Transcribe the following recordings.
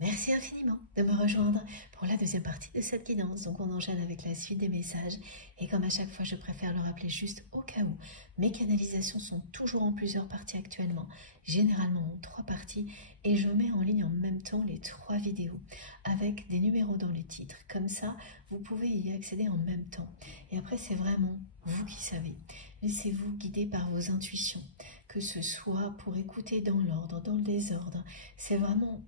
Merci infiniment de me rejoindre pour la deuxième partie de cette guidance. Donc on enchaîne avec la suite des messages et comme à chaque fois je préfère le rappeler juste au cas où, mes canalisations sont toujours en plusieurs parties actuellement, généralement en 3 parties et je mets en ligne en même temps les 3 vidéos avec des numéros dans les titres. Comme ça vous pouvez y accéder en même temps et après c'est vraiment vous qui savez. Laissez-vous guider par vos intuitions, que ce soit pour écouter dans l'ordre, dans le désordre, c'est vraiment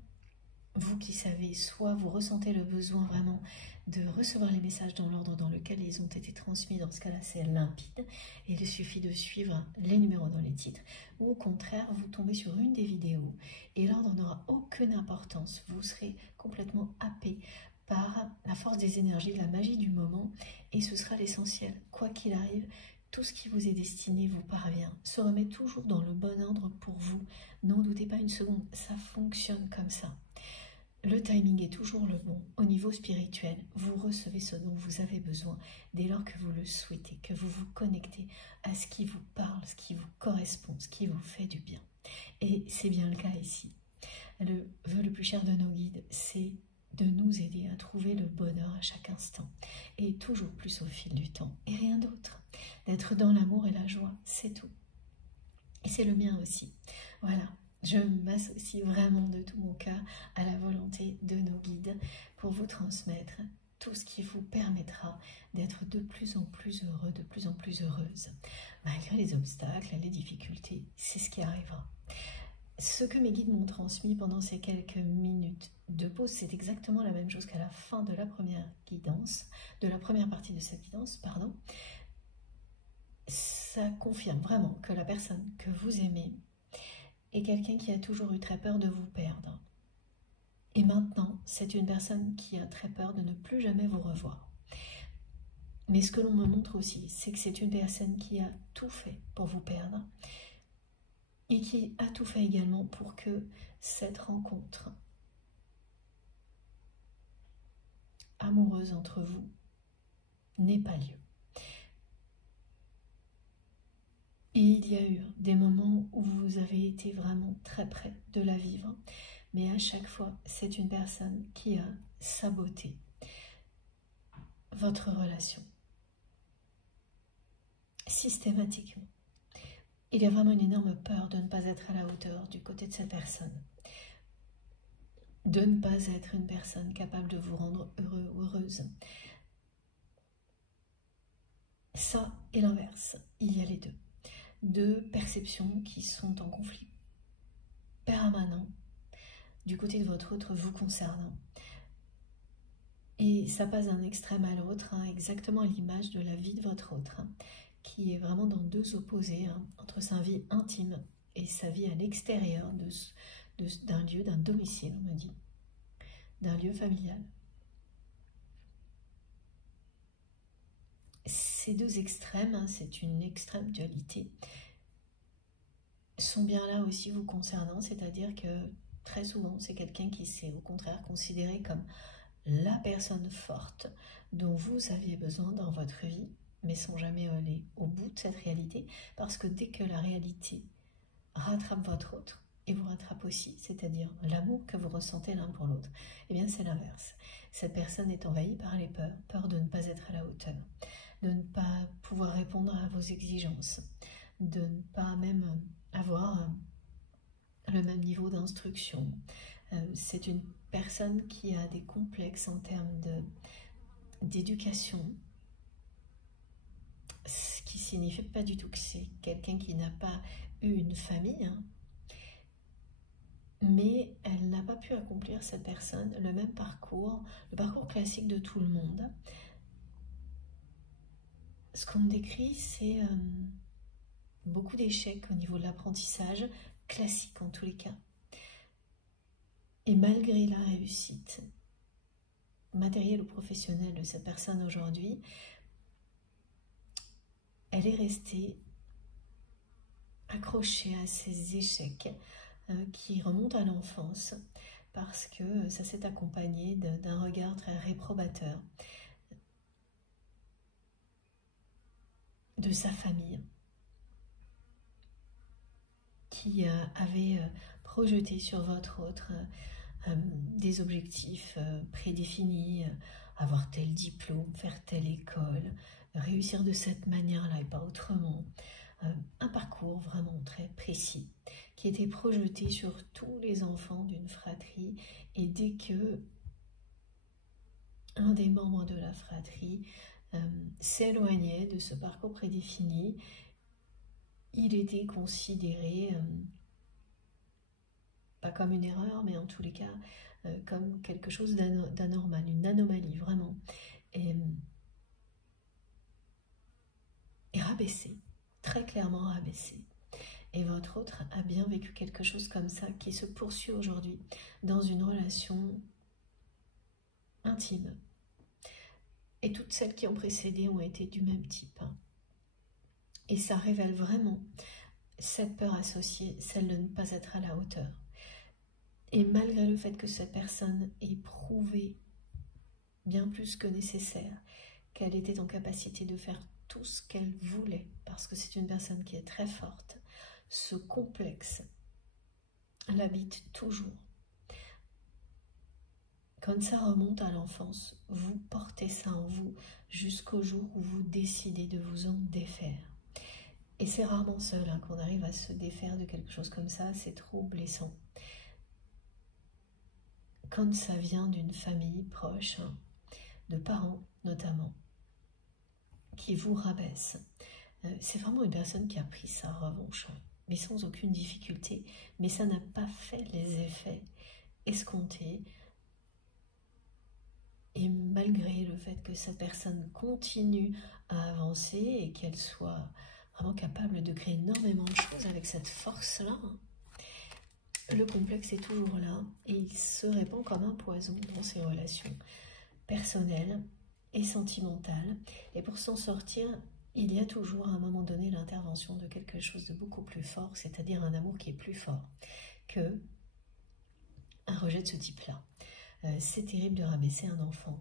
vous qui savez, soit vous ressentez le besoin vraiment de recevoir les messages dans l'ordre dans lequel ils ont été transmis, dans ce cas-là c'est limpide, et il suffit de suivre les numéros dans les titres, ou au contraire vous tombez sur une des vidéos et l'ordre n'aura aucune importance, vous serez complètement happé par la force des énergies, la magie du moment, et ce sera l'essentiel, quoi qu'il arrive. Tout ce qui vous est destiné vous parvient, se remet toujours dans le bon ordre pour vous, n'en doutez pas une seconde, ça fonctionne comme ça. Le timing est toujours le bon. Au niveau spirituel, vous recevez ce dont vous avez besoin dès lors que vous le souhaitez, que vous vous connectez à ce qui vous parle, ce qui vous correspond, ce qui vous fait du bien. Et c'est bien le cas ici. Le vœu le plus cher de nos guides, c'est de nous aider à trouver le bonheur à chaque instant et toujours plus au fil du temps et rien d'autre. D'être dans l'amour et la joie, c'est tout. Et c'est le mien aussi. Voilà. Je m'associe vraiment de tout mon cœur à la volonté de nos guides pour vous transmettre tout ce qui vous permettra d'être de plus en plus heureux, de plus en plus heureuse. Malgré les obstacles, les difficultés, c'est ce qui arrivera. Ce que mes guides m'ont transmis pendant ces quelques minutes de pause, c'est exactement la même chose qu'à la fin de la première guidance, de la première partie de cette guidance, pardon. Ça confirme vraiment que la personne que vous aimez est quelqu'un qui a toujours eu très peur de vous perdre. Et maintenant, c'est une personne qui a très peur de ne plus jamais vous revoir. Mais ce que l'on me montre aussi, c'est que c'est une personne qui a tout fait pour vous perdre et qui a tout fait également pour que cette rencontre amoureuse entre vous n'ait pas lieu. Et il y a eu des moments où vous avez été vraiment très près de la vivre, mais à chaque fois, c'est une personne qui a saboté votre relation. Systématiquement. Il y a vraiment une énorme peur de ne pas être à la hauteur du côté de cette personne. De ne pas être une personne capable de vous rendre heureux ou heureuse. Ça et l'inverse, il y a les deux. Deux perceptions qui sont en conflit permanent du côté de votre autre vous concernant. Et ça passe d'un extrême à l'autre, exactement à l'image de la vie de votre autre, qui est vraiment dans deux opposés, entre sa vie intime et sa vie à l'extérieur d'un lieu, d'un domicile, on me dit, d'un lieu familial. Ces deux extrêmes, c'est une extrême dualité, sont bien là aussi vous concernant, c'est-à-dire que très souvent, c'est quelqu'un qui s'est au contraire considéré comme la personne forte dont vous aviez besoin dans votre vie, mais sans jamais aller au bout de cette réalité, parce que dès que la réalité rattrape votre autre, et vous rattrape aussi, c'est-à-dire l'amour que vous ressentez l'un pour l'autre, eh bien c'est l'inverse. Cette personne est envahie par les peurs, peur de ne pas être à la hauteur, de ne pas pouvoir répondre à vos exigences, de ne pas même avoir le même niveau d'instruction. C'est une personne qui a des complexes en termes d'éducation, ce qui signifie pas du tout que c'est quelqu'un qui n'a pas eu une famille, mais elle n'a pas pu accomplir, cette personne, le même parcours, le parcours classique de tout le monde. Ce qu'on me décrit, c'est beaucoup d'échecs au niveau de l'apprentissage, classique en tous les cas. Et malgré la réussite matérielle ou professionnelle de cette personne aujourd'hui, elle est restée accrochée à ces échecs qui remontent à l'enfance parce que ça s'est accompagné d'un regard très réprobateur de sa famille qui avait projeté sur votre autre des objectifs prédéfinis, avoir tel diplôme, faire telle école, réussir de cette manière-là et pas autrement. Un parcours vraiment très précis qui était projeté sur tous les enfants d'une fratrie, et dès que un des membres de la fratrie s'éloignait de ce parcours prédéfini, il était considéré pas comme une erreur, mais en tous les cas comme quelque chose d'anormal, une anomalie vraiment, et rabaissé, très clairement rabaissé. Et votre autre a bien vécu quelque chose comme ça qui se poursuit aujourd'hui dans une relation intime. Et toutes celles qui ont précédé ont été du même type. Et ça révèle vraiment cette peur associée, celle de ne pas être à la hauteur. Et malgré le fait que cette personne ait prouvé bien plus que nécessaire qu'elle était en capacité de faire tout ce qu'elle voulait, parce que c'est une personne qui est très forte, ce complexe l'habite toujours. Quand ça remonte à l'enfance, vous portez ça en vous jusqu'au jour où vous décidez de vous en défaire. Et c'est rarement seul qu'on arrive à se défaire de quelque chose comme ça, c'est trop blessant. Quand ça vient d'une famille proche, de parents notamment, qui vous rabaissent, c'est vraiment une personne qui a pris sa revanche, mais sans aucune difficulté, mais ça n'a pas fait les effets escomptés. Et malgré le fait que cette personne continue à avancer et qu'elle soit vraiment capable de créer énormément de choses avec cette force-là, le complexe est toujours là et il se répand comme un poison dans ses relations personnelles et sentimentales. Et pour s'en sortir, il y a toujours à un moment donné l'intervention de quelque chose de beaucoup plus fort, c'est-à-dire un amour qui est plus fort que un rejet de ce type-là. C'est terrible de rabaisser un enfant,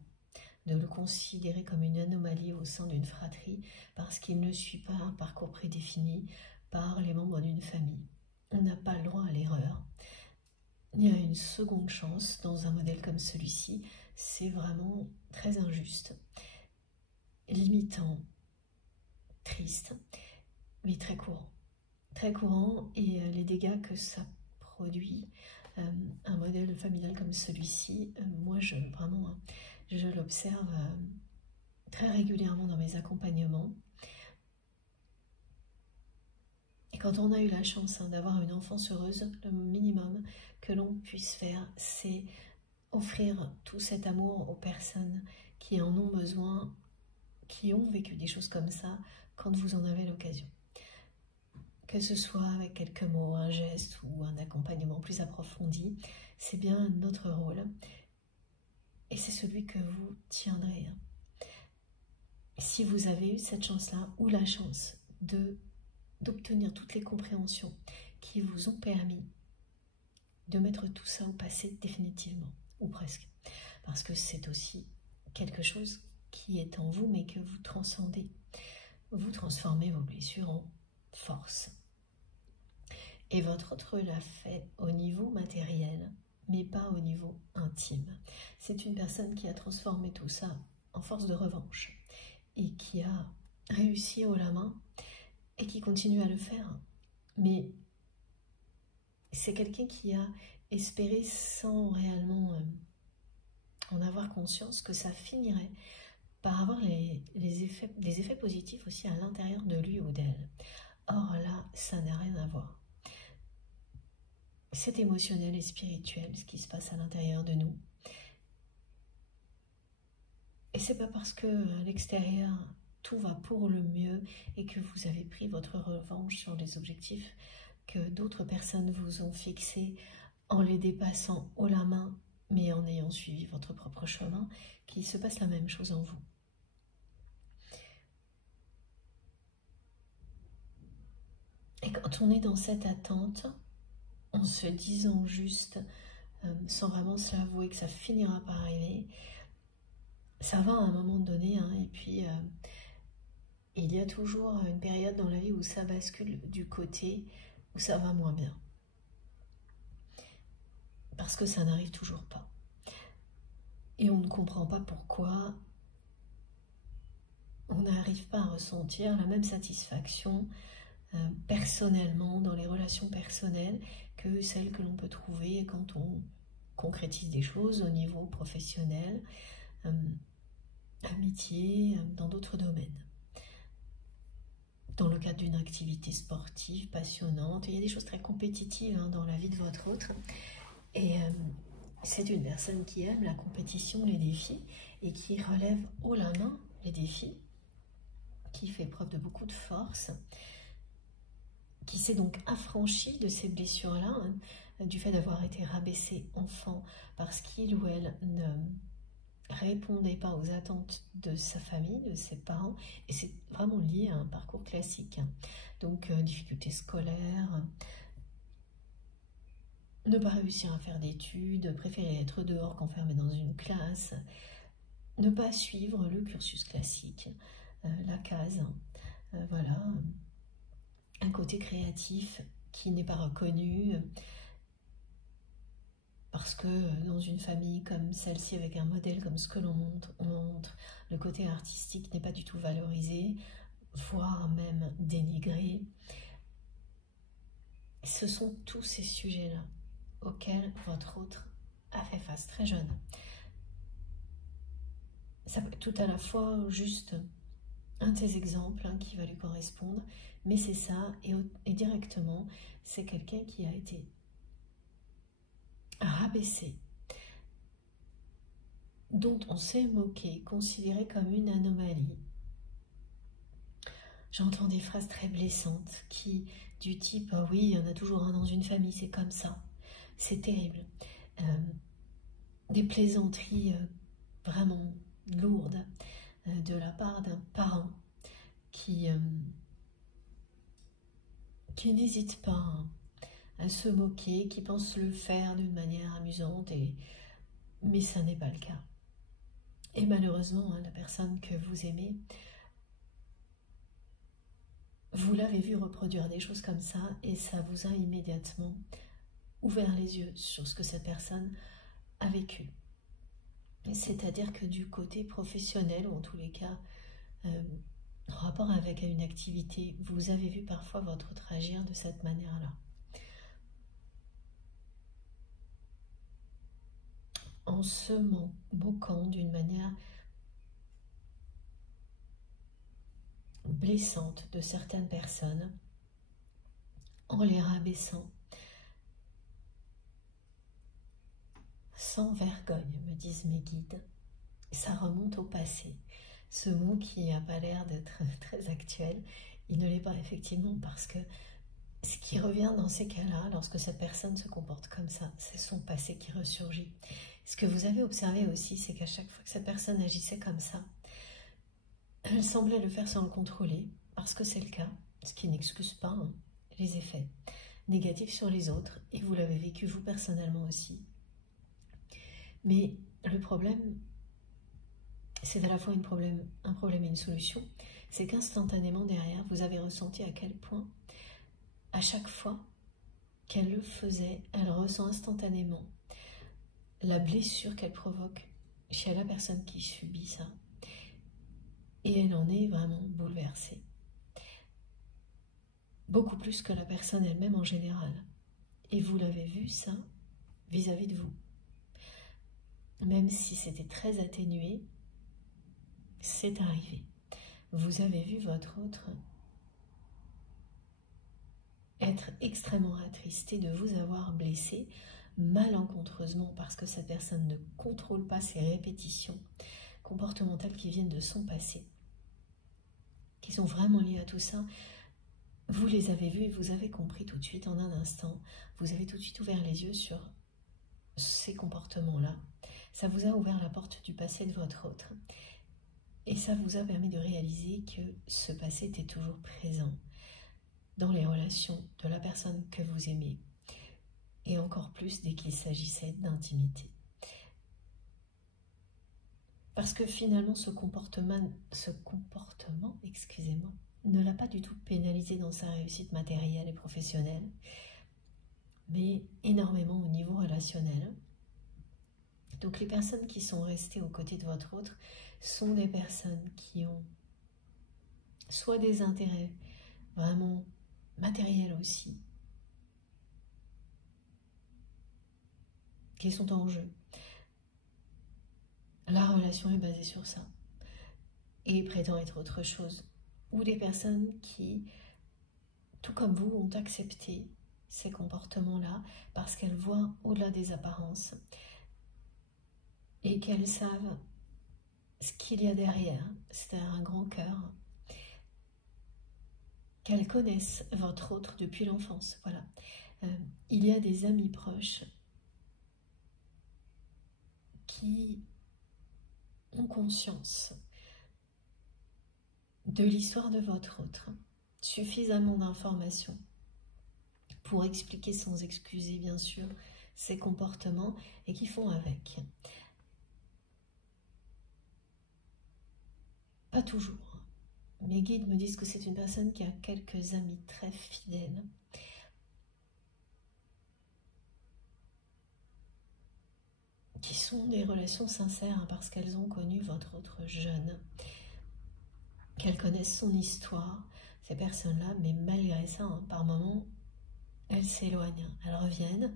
de le considérer comme une anomalie au sein d'une fratrie parce qu'il ne suit pas un parcours prédéfini par les membres d'une famille. On n'a pas le droit à l'erreur. Il y a une seconde chance dans un modèle comme celui-ci, c'est vraiment très injuste, limitant, triste, mais très courant. Très courant, et les dégâts que ça produit, un modèle familial comme celui-ci, moi je l'observe très régulièrement dans mes accompagnements. Et quand on a eu la chance d'avoir une enfance heureuse, le minimum que l'on puisse faire, c'est offrir tout cet amour aux personnes qui en ont besoin, qui ont vécu des choses comme ça, quand vous en avez l'occasion. Que ce soit avec quelques mots, un geste ou un accompagnement plus approfondi, c'est bien notre rôle. Et c'est celui que vous tiendrez. Si vous avez eu cette chance-là, ou la chance d'obtenir toutes les compréhensions qui vous ont permis de mettre tout ça au passé définitivement, ou presque. Parce que c'est aussi quelque chose qui est en vous, mais que vous transcendez. Vous transformez vos blessures en force. Et votre autre l'a fait au niveau matériel, mais pas au niveau intime. C'est une personne qui a transformé tout ça en force de revanche et qui a réussi haut la main et qui continue à le faire. Mais c'est quelqu'un qui a espéré sans réellement en avoir conscience que ça finirait par avoir des effets positifs aussi à l'intérieur de lui ou d'elle. Or là, ça n'a rien à voir. C'est émotionnel et spirituel ce qui se passe à l'intérieur de nous. Et c'est pas parce que à l'extérieur tout va pour le mieux et que vous avez pris votre revanche sur les objectifs que d'autres personnes vous ont fixés en les dépassant haut la main, mais en ayant suivi votre propre chemin, qu'il se passe la même chose en vous. Et quand on est dans cette attente, en se disant juste, sans vraiment se l'avouer, que ça finira par arriver, ça va à un moment donné, et puis il y a toujours une période dans la vie où ça bascule du côté où ça va moins bien. parce que ça n'arrive toujours pas. Et on ne comprend pas pourquoi on n'arrive pas à ressentir la même satisfaction personnellement, dans les relations personnelles, que celles que l'on peut trouver quand on concrétise des choses au niveau professionnel, amitié, dans d'autres domaines. Dans le cadre d'une activité sportive passionnante, il y a des choses très compétitives dans la vie de votre autre. Et c'est une personne qui aime la compétition, les défis, et qui relève haut la main les défis, qui fait preuve de beaucoup de force, qui s'est donc affranchi de ces blessures-là, du fait d'avoir été rabaissé enfant parce qu'il ou elle ne répondait pas aux attentes de sa famille, de ses parents, et c'est vraiment lié à un parcours classique. Donc difficultés scolaires, ne pas réussir à faire d'études, préférer être dehors qu'enfermé dans une classe, ne pas suivre le cursus classique, la case, voilà, un côté créatif qui n'est pas reconnu, parce que dans une famille comme celle-ci, avec un modèle comme ce que l'on montre, le côté artistique n'est pas du tout valorisé, voire même dénigré. Ce sont tous ces sujets-là auxquels votre autre a fait face très jeune. Ça peut être tout à la fois juste un de ces exemples qui va lui correspondre, mais c'est ça, et directement, c'est quelqu'un qui a été rabaissé, dont on s'est moqué, considéré comme une anomalie. J'entends des phrases très blessantes du type « oui, il y en a toujours un dans une famille, c'est comme ça ». C'est terrible. Des plaisanteries vraiment lourdes de la part d'un parent qui n'hésite pas à se moquer, qui pense le faire d'une manière amusante, mais ça n'est pas le cas. Et malheureusement, la personne que vous aimez, vous l'avez vu reproduire des choses comme ça, et ça vous a immédiatement ouvert les yeux sur ce que cette personne a vécu. C'est-à-dire que du côté professionnel, ou en tous les cas, en rapport avec une activité, vous avez vu parfois votre autre agir de cette manière-là. En se moquant d'une manière blessante de certaines personnes, en les rabaissant, sans vergogne, me disent mes guides. Ça remonte au passé. Ce mot qui n'a pas l'air d'être très actuel, il ne l'est pas effectivement, parce que ce qui revient dans ces cas-là, lorsque cette personne se comporte comme ça, c'est son passé qui ressurgit. Ce que vous avez observé aussi, c'est qu'à chaque fois que cette personne agissait comme ça, elle semblait le faire sans le contrôler, parce que c'est le cas, ce qui n'excuse pas les effets négatifs sur les autres, et vous l'avez vécu vous personnellement aussi. Mais le problème, c'est à la fois un problème et une solution, c'est qu'instantanément derrière, vous avez ressenti à quel point, à chaque fois qu'elle le faisait, elle ressent instantanément la blessure qu'elle provoque chez la personne qui subit ça. Et elle en est vraiment bouleversée. Beaucoup plus que la personne elle-même en général. Et vous l'avez vu ça vis-à-vis de vous. Même si c'était très atténué, c'est arrivé. Vous avez vu votre autre être extrêmement attristé de vous avoir blessé malencontreusement, parce que cette personne ne contrôle pas ses répétitions comportementales qui viennent de son passé, qui sont vraiment liées à tout ça. Vous les avez vus et vous avez compris tout de suite en un instant. Vous avez tout de suite ouvert les yeux sur ces comportements-là. Ça vous a ouvert la porte du passé de votre autre. Et ça vous a permis de réaliser que ce passé était toujours présent dans les relations de la personne que vous aimez, et encore plus dès qu'il s'agissait d'intimité. Parce que finalement, ce comportement, ne l'a pas du tout pénalisé dans sa réussite matérielle et professionnelle, mais énormément au niveau relationnel. Donc les personnes qui sont restées aux côtés de votre autre sont des personnes qui ont soit des intérêts vraiment matériels aussi, qui sont en jeu. La relation est basée sur ça et prétend être autre chose. Ou des personnes qui, tout comme vous, ont accepté ces comportements-là parce qu'elles voient au-delà des apparences et qu'elles savent ce qu'il y a derrière, c'est-à-dire un grand cœur, qu'elles connaissent votre autre depuis l'enfance. Voilà. Il y a des amis proches qui ont conscience de l'histoire de votre autre, suffisamment d'informations pour expliquer sans excuser bien sûr ses comportements et qui font avec. Pas toujours. Mes guides me disent que c'est une personne qui a quelques amis très fidèles. Qui sont des relations sincères parce qu'elles ont connu votre autre jeune. Qu'elles connaissent son histoire, ces personnes-là, mais malgré ça, par moments, elles s'éloignent. Elles reviennent,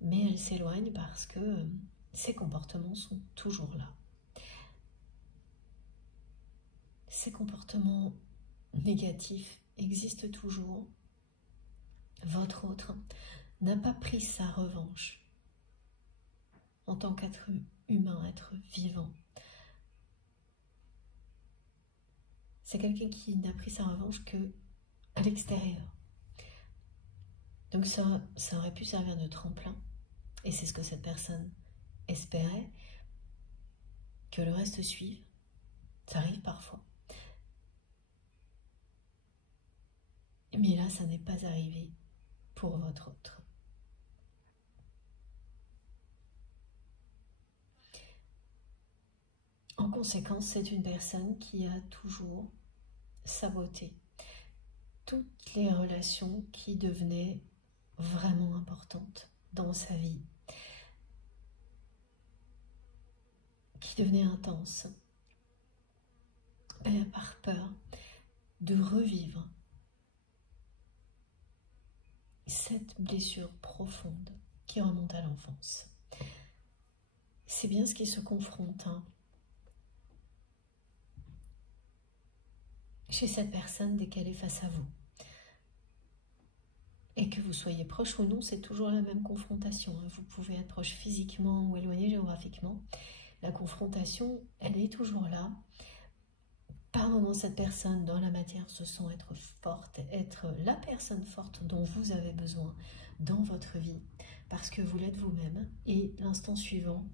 mais elles s'éloignent parce que ces comportements sont toujours là. Ces comportements négatifs existent toujours. Votre autre n'a pas pris sa revanche en tant qu'être humain, être vivant. C'est quelqu'un qui n'a pris sa revanche que à l'extérieur. Donc ça aurait pu servir de tremplin, et c'est ce que cette personne espérait, que le reste suive. Ça arrive parfois. Mais là, ça n'est pas arrivé pour votre autre. En conséquence, c'est une personne qui a toujours saboté toutes les relations qui devenaient vraiment importantes dans sa vie, qui devenaient intenses, par peur de revivre cette blessure profonde qui remonte à l'enfance. C'est bien ce qui se confronte chez cette personne dès qu'elle est face à vous. Et que vous soyez proche ou non, c'est toujours la même confrontation. Vous pouvez être proche physiquement ou éloigné géographiquement. La confrontation, elle est toujours là. Par moments, cette personne dans la matière se sent être forte, être la personne forte dont vous avez besoin dans votre vie, parce que vous l'êtes vous-même. Et l'instant suivant,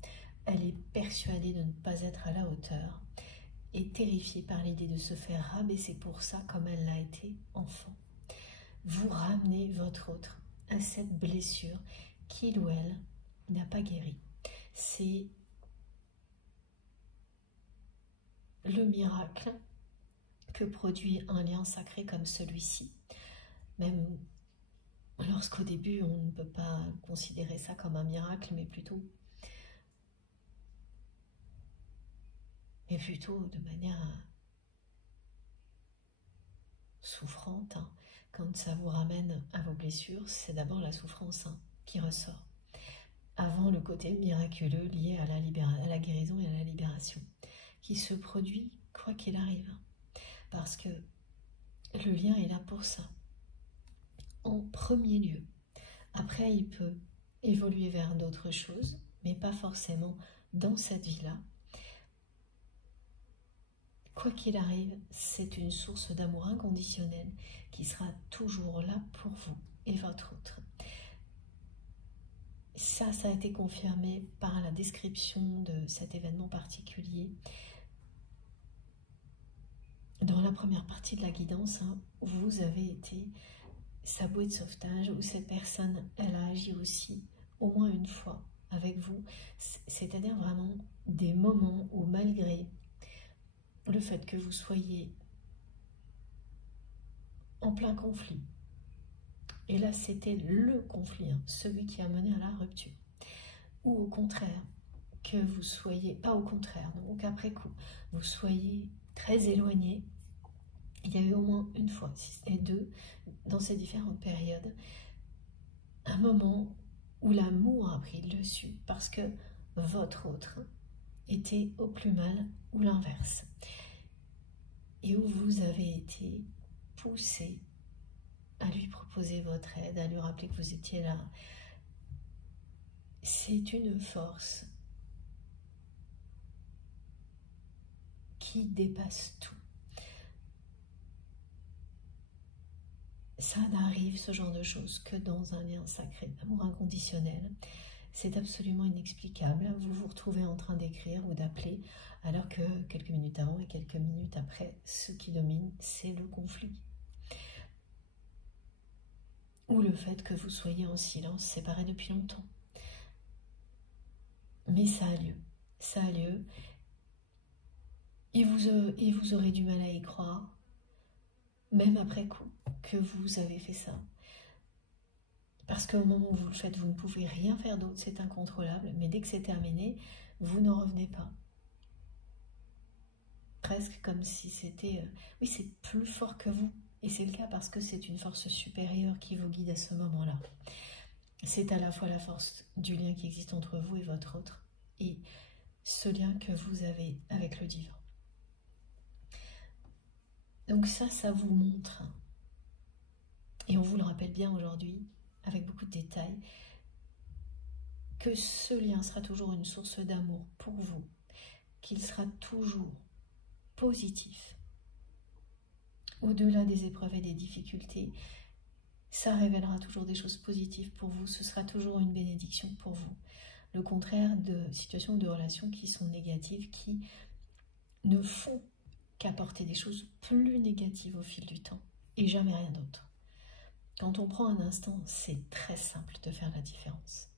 elle est persuadée de ne pas être à la hauteur et terrifiée par l'idée de se faire rabaisser pour ça comme elle l'a été enfant. Vous ramenez votre autre à cette blessure qu'il ou elle n'a pas guéri. C'est le miracle que produit un lien sacré comme celui-ci. Même lorsqu'au début on ne peut pas considérer ça comme un miracle, mais plutôt de manière souffrante. Quand ça vous ramène à vos blessures, c'est d'abord la souffrance qui ressort, avant le côté miraculeux lié à la guérison et à la libération, qui se produit quoi qu'il arrive, parce que le lien est là pour ça, en premier lieu. Après, il peut évoluer vers d'autres choses, mais pas forcément dans cette vie-là. Quoi qu'il arrive, c'est une source d'amour inconditionnel qui sera toujours là pour vous et votre autre. Ça a été confirmé par la description de cet événement particulier dans la première partie de la guidance, où vous avez été sa bouée de sauvetage, où cette personne, elle a agi aussi au moins une fois avec vous, c'est-à-dire vraiment des moments où, malgré le fait que vous soyez en plein conflit, Et là, c'était le conflit, hein, celui qui a mené à la rupture. Ou au contraire, que vous soyez, pas au contraire, donc après coup, vous soyez très éloigné. Il y a eu au moins une fois, si ce n'est deux, dans ces différentes périodes, un moment où l'amour a pris le dessus parce que votre autre était au plus mal ou l'inverse. Et où vous avez été poussé à lui proposer votre aide, à lui rappeler que vous étiez là. C'est une force qui dépasse tout. Ça n'arrive, ce genre de choses, que dans un lien sacré d'amour inconditionnel. C'est absolument inexplicable. Vous vous retrouvez en train d'écrire ou d'appeler, alors que quelques minutes avant et quelques minutes après, ce qui domine, c'est le conflit. Ou le fait que vous soyez en silence, séparés depuis longtemps. Mais ça a lieu. Ça a lieu. Et vous aurez du mal à y croire, même après coup, que vous avez fait ça. Parce qu'au moment où vous le faites, vous ne pouvez rien faire d'autre, c'est incontrôlable, mais dès que c'est terminé, vous n'en revenez pas. Presque comme si c'était... oui, c'est plus fort que vous. Et c'est le cas parce que c'est une force supérieure qui vous guide à ce moment-là. C'est à la fois la force du lien qui existe entre vous et votre autre, et ce lien que vous avez avec le divin. Donc ça vous montre, et on vous le rappelle bien aujourd'hui, avec beaucoup de détails, que ce lien sera toujours une source d'amour pour vous, qu'il sera toujours positif. Au-delà des épreuves et des difficultés, ça révélera toujours des choses positives pour vous, ce sera toujours une bénédiction pour vous. Le contraire de situations ou de relations qui sont négatives, qui ne font qu'apporter des choses plus négatives au fil du temps, et jamais rien d'autre. Quand on prend un instant, c'est très simple de faire la différence.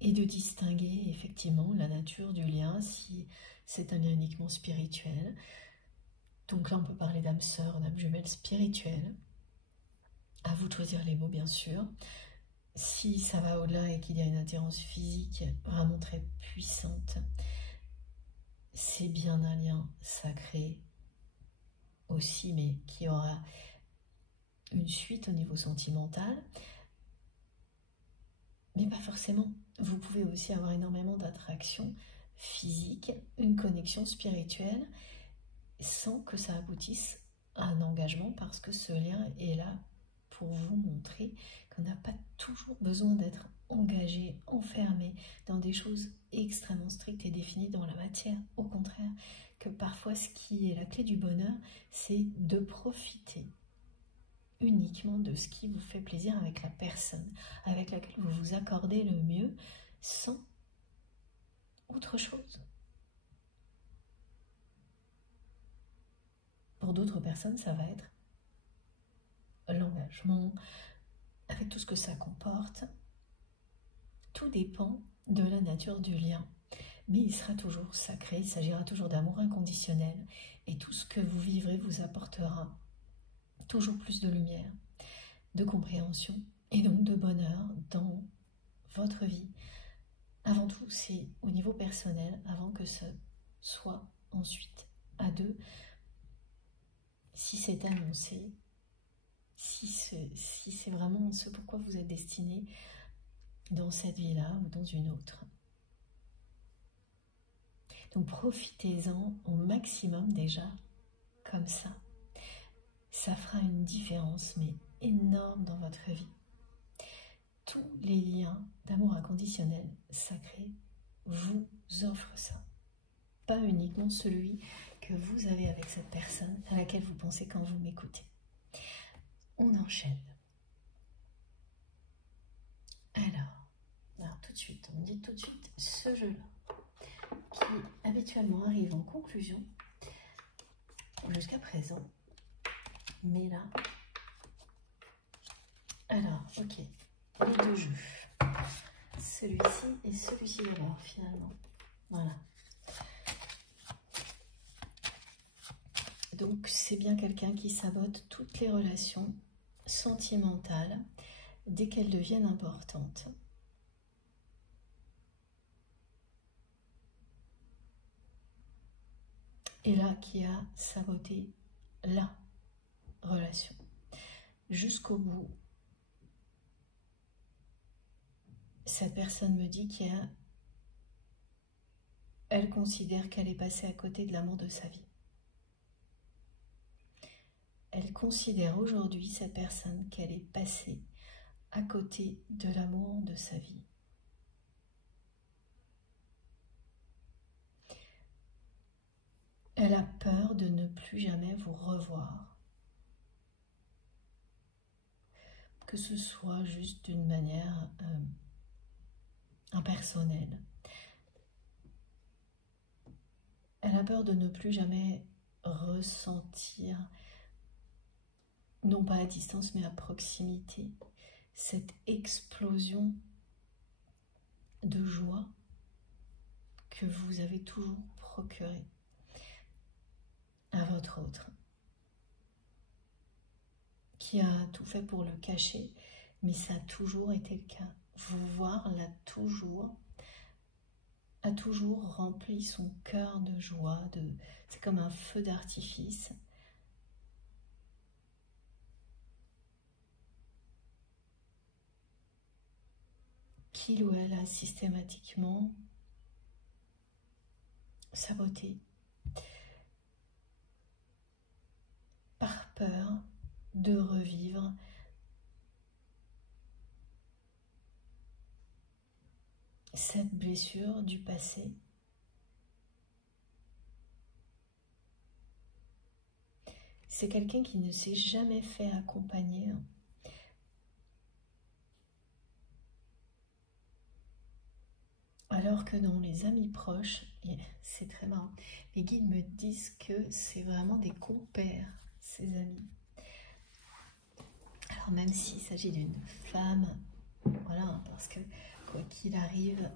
Et de distinguer effectivement la nature du lien, si c'est un lien uniquement spirituel. Donc là, on peut parler d'âme sœur, d'âme jumelle spirituelle. À vous de choisir les mots, bien sûr. Si ça va au-delà et qu'il y a une attirance physique vraiment très puissante, c'est bien un lien sacré aussi, mais qui aura une suite au niveau sentimental, mais pas forcément. Vous pouvez aussi avoir énormément d'attraction physique, une connexion spirituelle, sans que ça aboutisse à un engagement, parce que ce lien est là pour vous montrer qu'on n'a pas toujours besoin d'être engagé, enfermé dans des choses extrêmement strictes et définies dans la matière. Au contraire, que parfois ce qui est la clé du bonheur, c'est de profiter uniquement de ce qui vous fait plaisir avec la personne avec laquelle vous vous accordez le mieux, sans autre chose. Pour d'autres personnes, ça va être l'engagement, avec tout ce que ça comporte. Tout dépend de la nature du lien. Mais il sera toujours sacré, il s'agira toujours d'amour inconditionnel. Et tout ce que vous vivrez vous apportera toujours plus de lumière, de compréhension et donc de bonheur dans votre vie. Avant tout, c'est au niveau personnel, avant que ce soit ensuite à deux. Si c'est annoncé, si c'est vraiment ce pourquoi vous êtes destiné dans cette vie-là ou dans une autre. Donc profitez-en au maximum déjà, comme ça. Ça fera une différence, mais énorme dans votre vie. Tous les liens d'amour inconditionnel, sacré, vous offrent ça. Pas uniquement celui que vous avez avec cette personne à laquelle vous pensez quand vous m'écoutez. On enchaîne. Alors tout de suite, on dit tout de suite ce jeu-là, qui habituellement arrive en conclusion jusqu'à présent. Mais là, alors, ok, les deux jeux, celui-ci et celui-ci d'abord, finalement, voilà. Donc c'est bien quelqu'un qui sabote toutes les relations sentimentales dès qu'elles deviennent importantes. Et là, qui a saboté la relation jusqu'au bout. Cette personne me dit qu'elle considère qu'elle est passée à côté de l'amour de sa vie. Elle considère aujourd'hui, cette personne, qu'elle est passée à côté de l'amour de sa vie. Elle a peur de ne plus jamais vous revoir. Que ce soit juste d'une manière impersonnelle. Elle a peur de ne plus jamais ressentir, non pas à distance mais à proximité, cette explosion de joie que vous avez toujours procurée à votre autre, qui a tout fait pour le cacher, mais ça a toujours été le cas. Vous voir a toujours rempli son cœur de joie, c'est comme un feu d'artifice. Qu'il ou elle a systématiquement saboté par peur de revivre cette blessure du passé. C'est quelqu'un qui ne s'est jamais fait accompagner. Alors que dans les amis proches, c'est très marrant, les guides me disent que c'est vraiment des compères, ces amis. Alors même s'il s'agit d'une femme, voilà, parce que quoi qu'il arrive,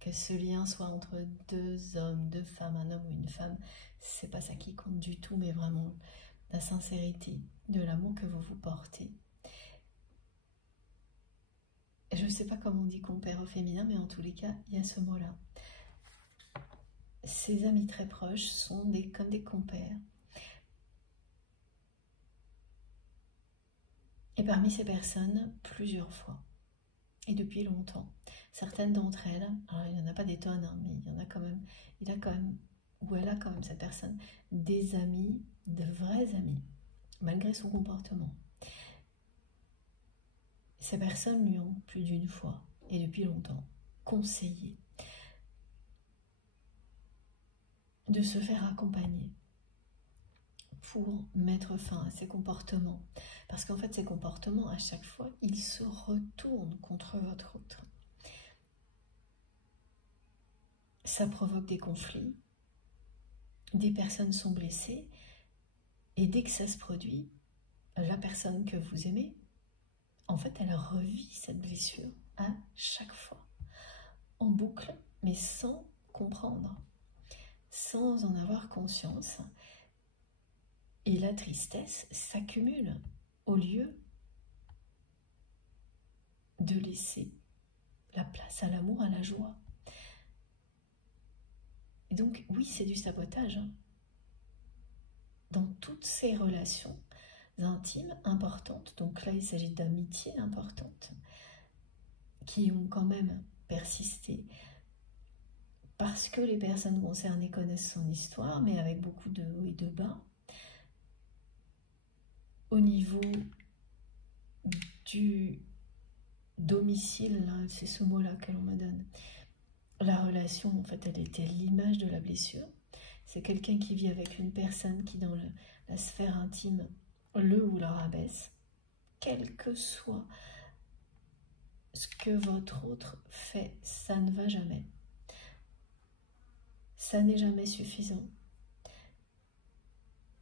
que ce lien soit entre deux hommes, deux femmes, un homme ou une femme, c'est pas ça qui compte du tout, mais vraiment la sincérité de l'amour que vous vous portez. Je ne sais pas comment on dit compère au féminin, mais en tous les cas, il y a ce mot-là. Ces amis très proches sont comme des compères. Et parmi ces personnes, plusieurs fois, et depuis longtemps, certaines d'entre elles, alors il n'y en a pas des tonnes, hein, mais il y en a quand même, elle a quand même cette personne, des amis, de vrais amis, malgré son comportement. Ces personnes lui ont plus d'une fois, et depuis longtemps, conseillé de se faire accompagner pour mettre fin à ces comportements. Parce qu'en fait, ces comportements, à chaque fois, ils se retournent contre votre autre. Ça provoque des conflits, des personnes sont blessées, et dès que ça se produit, la personne que vous aimez, en fait, elle revit cette blessure à chaque fois, en boucle, mais sans comprendre, sans en avoir conscience. Et la tristesse s'accumule au lieu de laisser la place à l'amour, à la joie. Et donc, oui, c'est du sabotage. Dans toutes ces relations intimes importantes, donc là il s'agit d'amitiés importantes, qui ont quand même persisté, parce que les personnes concernées connaissent son histoire, mais avec beaucoup de hauts et de bas. Au niveau du domicile, c'est ce mot-là que l'on me donne, la relation, en fait, elle était l'image de la blessure. C'est quelqu'un qui vit avec une personne qui, dans la sphère intime, le ou la rabaisse, quel que soit ce que votre autre fait, ça ne va jamais. Ça n'est jamais suffisant.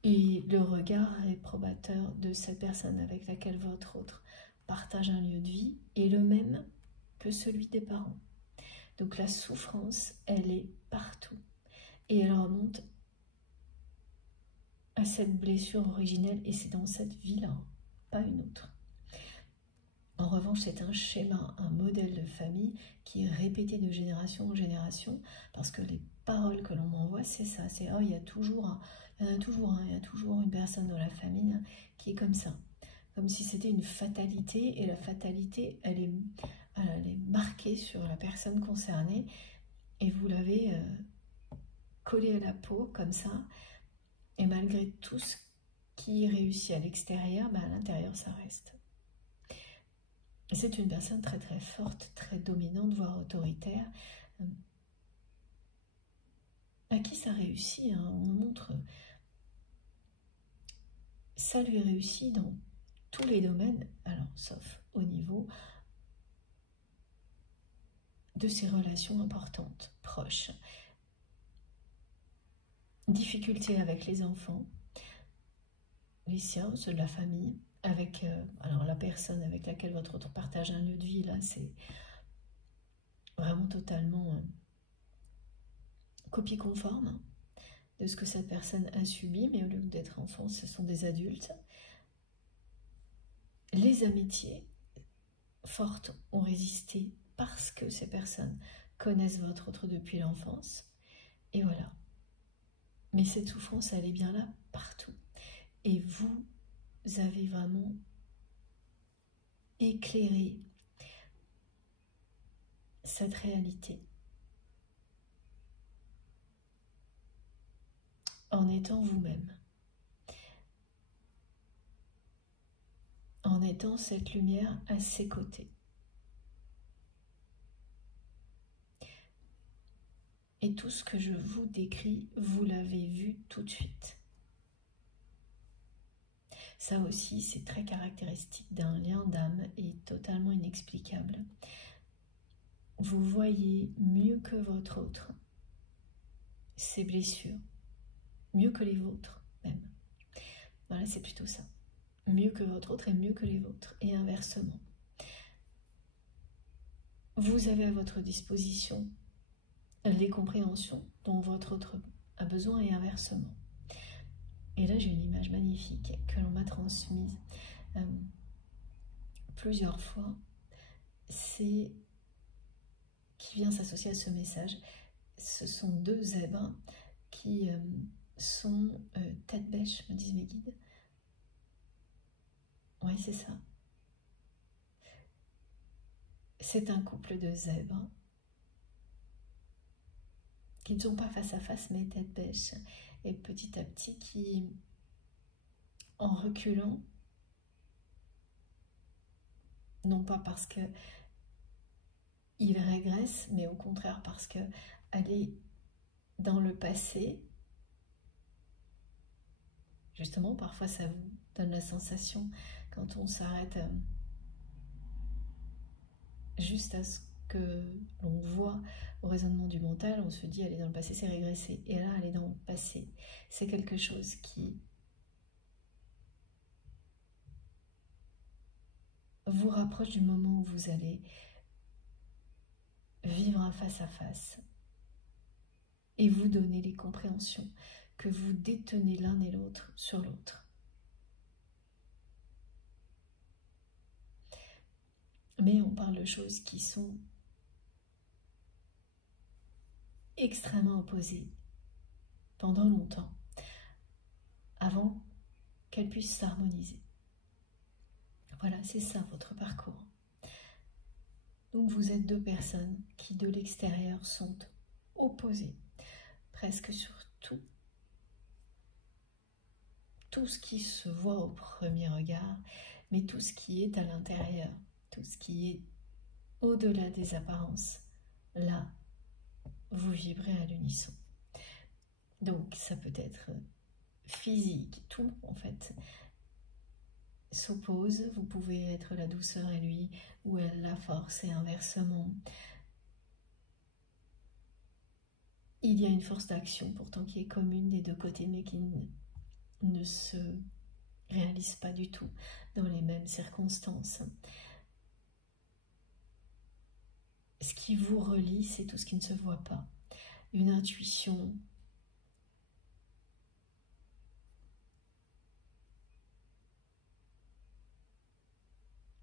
Et le regard réprobateur de cette personne avec laquelle votre autre partage un lieu de vie est le même que celui des parents. Donc la souffrance, elle est partout. Et elle remonte à cette blessure originelle et c'est dans cette vie-là, pas une autre. En revanche, c'est un schéma, un modèle de famille qui est répété de génération en génération parce que les paroles que l'on m'envoie, c'est ça, c'est « oh, il y en a toujours une personne dans la famille qui est comme ça ». Comme si c'était une fatalité et la fatalité, elle est marquée sur la personne concernée et vous l'avez collée à la peau comme ça et malgré tout ce qui réussit à l'extérieur, à l'intérieur ça reste. C'est une personne très très forte, très dominante, voire autoritaire, à qui ça réussit, hein. On montre, ça lui réussit dans tous les domaines, alors sauf au niveau de ses relations importantes, proches. Difficultés avec les enfants, les siens, ceux de la famille, avec alors la personne avec laquelle votre autre partage un lieu de vie, là c'est vraiment totalement copie conforme de ce que cette personne a subi, mais au lieu d'être enfants, ce sont des adultes. Les amitiés fortes ont résisté parce que ces personnes connaissent votre autre depuis l'enfance. Et voilà. Mais cette souffrance, elle est bien là, partout. Et vous avez vraiment éclairé cette réalité en étant vous-même. En étant cette lumière à ses côtés. Et tout ce que je vous décris, vous l'avez vu tout de suite. Ça aussi, c'est très caractéristique d'un lien d'âme et totalement inexplicable. Vous voyez mieux que votre autre ses blessures, mieux que les vôtres même. Voilà, c'est plutôt ça. Mieux que votre autre et mieux que les vôtres, et inversement. Vous avez à votre disposition les compréhensions dont votre autre a besoin et inversement. Et là, j'ai une image magnifique que l'on m'a transmise plusieurs fois. C'est qui vient s'associer à ce message. Ce sont deux zèbres qui sont tête bêche, me disent mes guides. Oui, c'est ça. C'est un couple de zèbres qui ne sont pas face à face, mais tête bêche. Et petit à petit, qui, en reculant, non pas parce que il régresse, mais au contraire parce que aller dans le passé, justement, parfois ça vous donne la sensation, quand on s'arrête juste à ce que l'on voit au raisonnement du mental, on se dit aller dans le passé c'est régresser, et là aller dans le passé c'est quelque chose qui vous rapproche du moment où vous allez vivre un face-à-face et vous donner les compréhensions que vous détenez l'un et l'autre sur l'autre. Mais on parle de choses qui sont extrêmement opposées pendant longtemps, avant qu'elles puissent s'harmoniser. Voilà, c'est ça votre parcours. Donc vous êtes deux personnes qui de l'extérieur sont opposées, presque sur tout. Tout ce qui se voit au premier regard, mais tout ce qui est à l'intérieur, tout ce qui est au-delà des apparences, là, vous vibrez à l'unisson. Donc ça peut être physique, tout en fait s'oppose. Vous pouvez être la douceur et lui, ou elle la force, et inversement. Il y a une force d'action pourtant qui est commune des deux côtés, mais qui ne se réalise pas du tout dans les mêmes circonstances. Ce qui vous relie, c'est tout ce qui ne se voit pas. Une intuition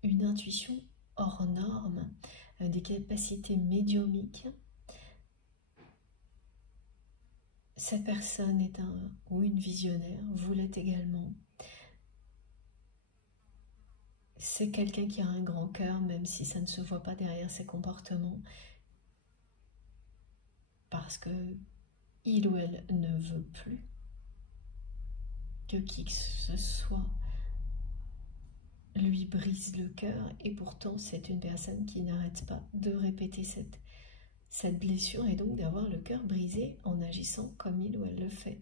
une intuition hors norme, des capacités médiumniques. Cette personne est un ou une visionnaire, vous l'êtes également. C'est quelqu'un qui a un grand cœur, même si ça ne se voit pas derrière ses comportements, parce que il ou elle ne veut plus que qui que ce soit lui brise le cœur, et pourtant c'est une personne qui n'arrête pas de répéter cette blessure et donc d'avoir le cœur brisé en agissant comme il ou elle le fait.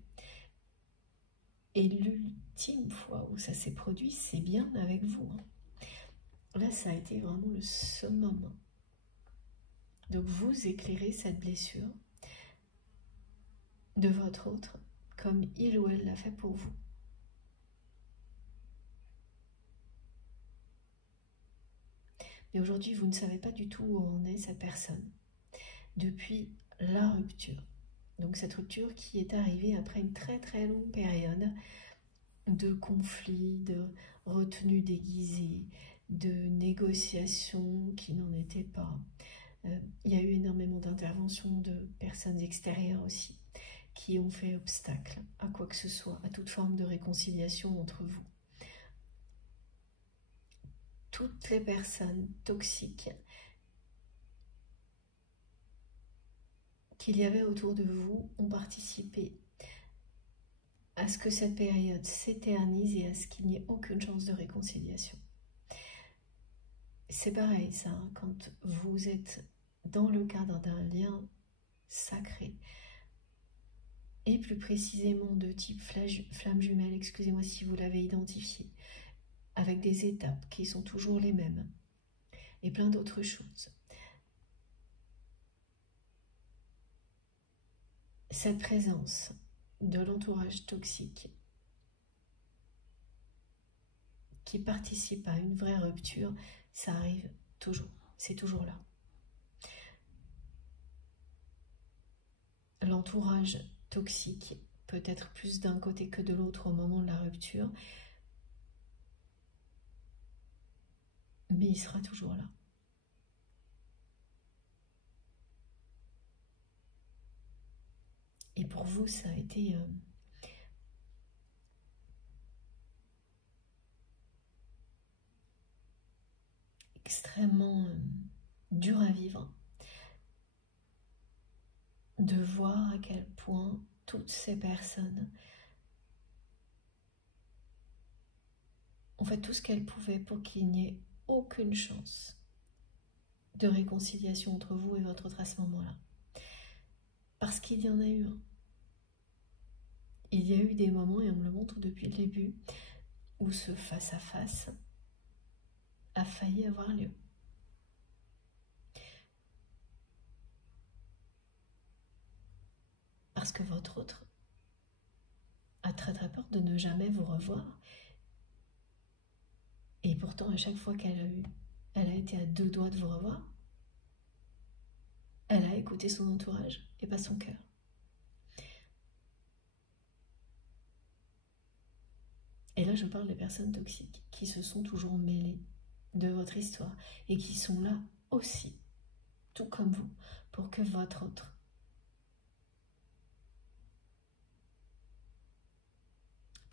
Et l'ultime fois où ça s'est produit, c'est bien avec vous. Là, ça a été vraiment le summum. Donc vous éclairez cette blessure de votre autre comme il ou elle l'a fait pour vous. Mais aujourd'hui, vous ne savez pas du tout où en est cette personne depuis la rupture. Donc cette rupture qui est arrivée après une très très longue période de conflits, de retenues déguisées, de négociations qui n'en étaient pas. Il y a eu énormément d'interventions de personnes extérieures aussi qui ont fait obstacle à quoi que ce soit, à toute forme de réconciliation entre vous. Toutes les personnes toxiques qu'il y avait autour de vous ont participé à ce que cette période s'éternise et à ce qu'il n'y ait aucune chance de réconciliation. C'est pareil ça, hein, quand vous êtes dans le cadre d'un lien sacré, et plus précisément de type flamme jumelle, excusez-moi si vous l'avez identifié, avec des étapes qui sont toujours les mêmes, et plein d'autres choses. Cette présence de l'entourage toxique qui participe à une vraie rupture, ça arrive toujours, c'est toujours là. L'entourage toxique peut être plus d'un côté que de l'autre au moment de la rupture, mais il sera toujours là. Et pour vous, ça a été extrêmement dur à vivre, de voir à quel point toutes ces personnes ont fait tout ce qu'elles pouvaient pour qu'il n'y ait aucune chance de réconciliation entre vous et votre autre à ce moment-là. Parce qu'il y en a eu un. Il y a eu des moments, et on me le montre depuis le début, où ce face-à-face a failli avoir lieu. Parce que votre autre a très très peur de ne jamais vous revoir. Et pourtant, à chaque fois elle a été à 2 doigts de vous revoir, elle a écouté son entourage et pas son cœur. Et là, je parle des personnes toxiques qui se sont toujours mêlées de votre histoire et qui sont là aussi, tout comme vous, pour que votre autre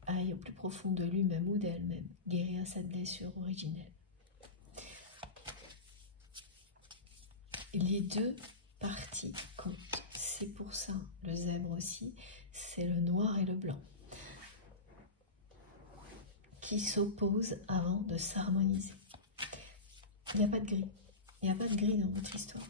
aille au plus profond de lui-même ou d'elle-même, guérir cette blessure originelle. Les deux parties comptent. C'est pour ça, le zèbre aussi, c'est le noir et le blanc qui s'opposent avant de s'harmoniser. Il n'y a pas de gris. Il n'y a pas de gris dans votre histoire.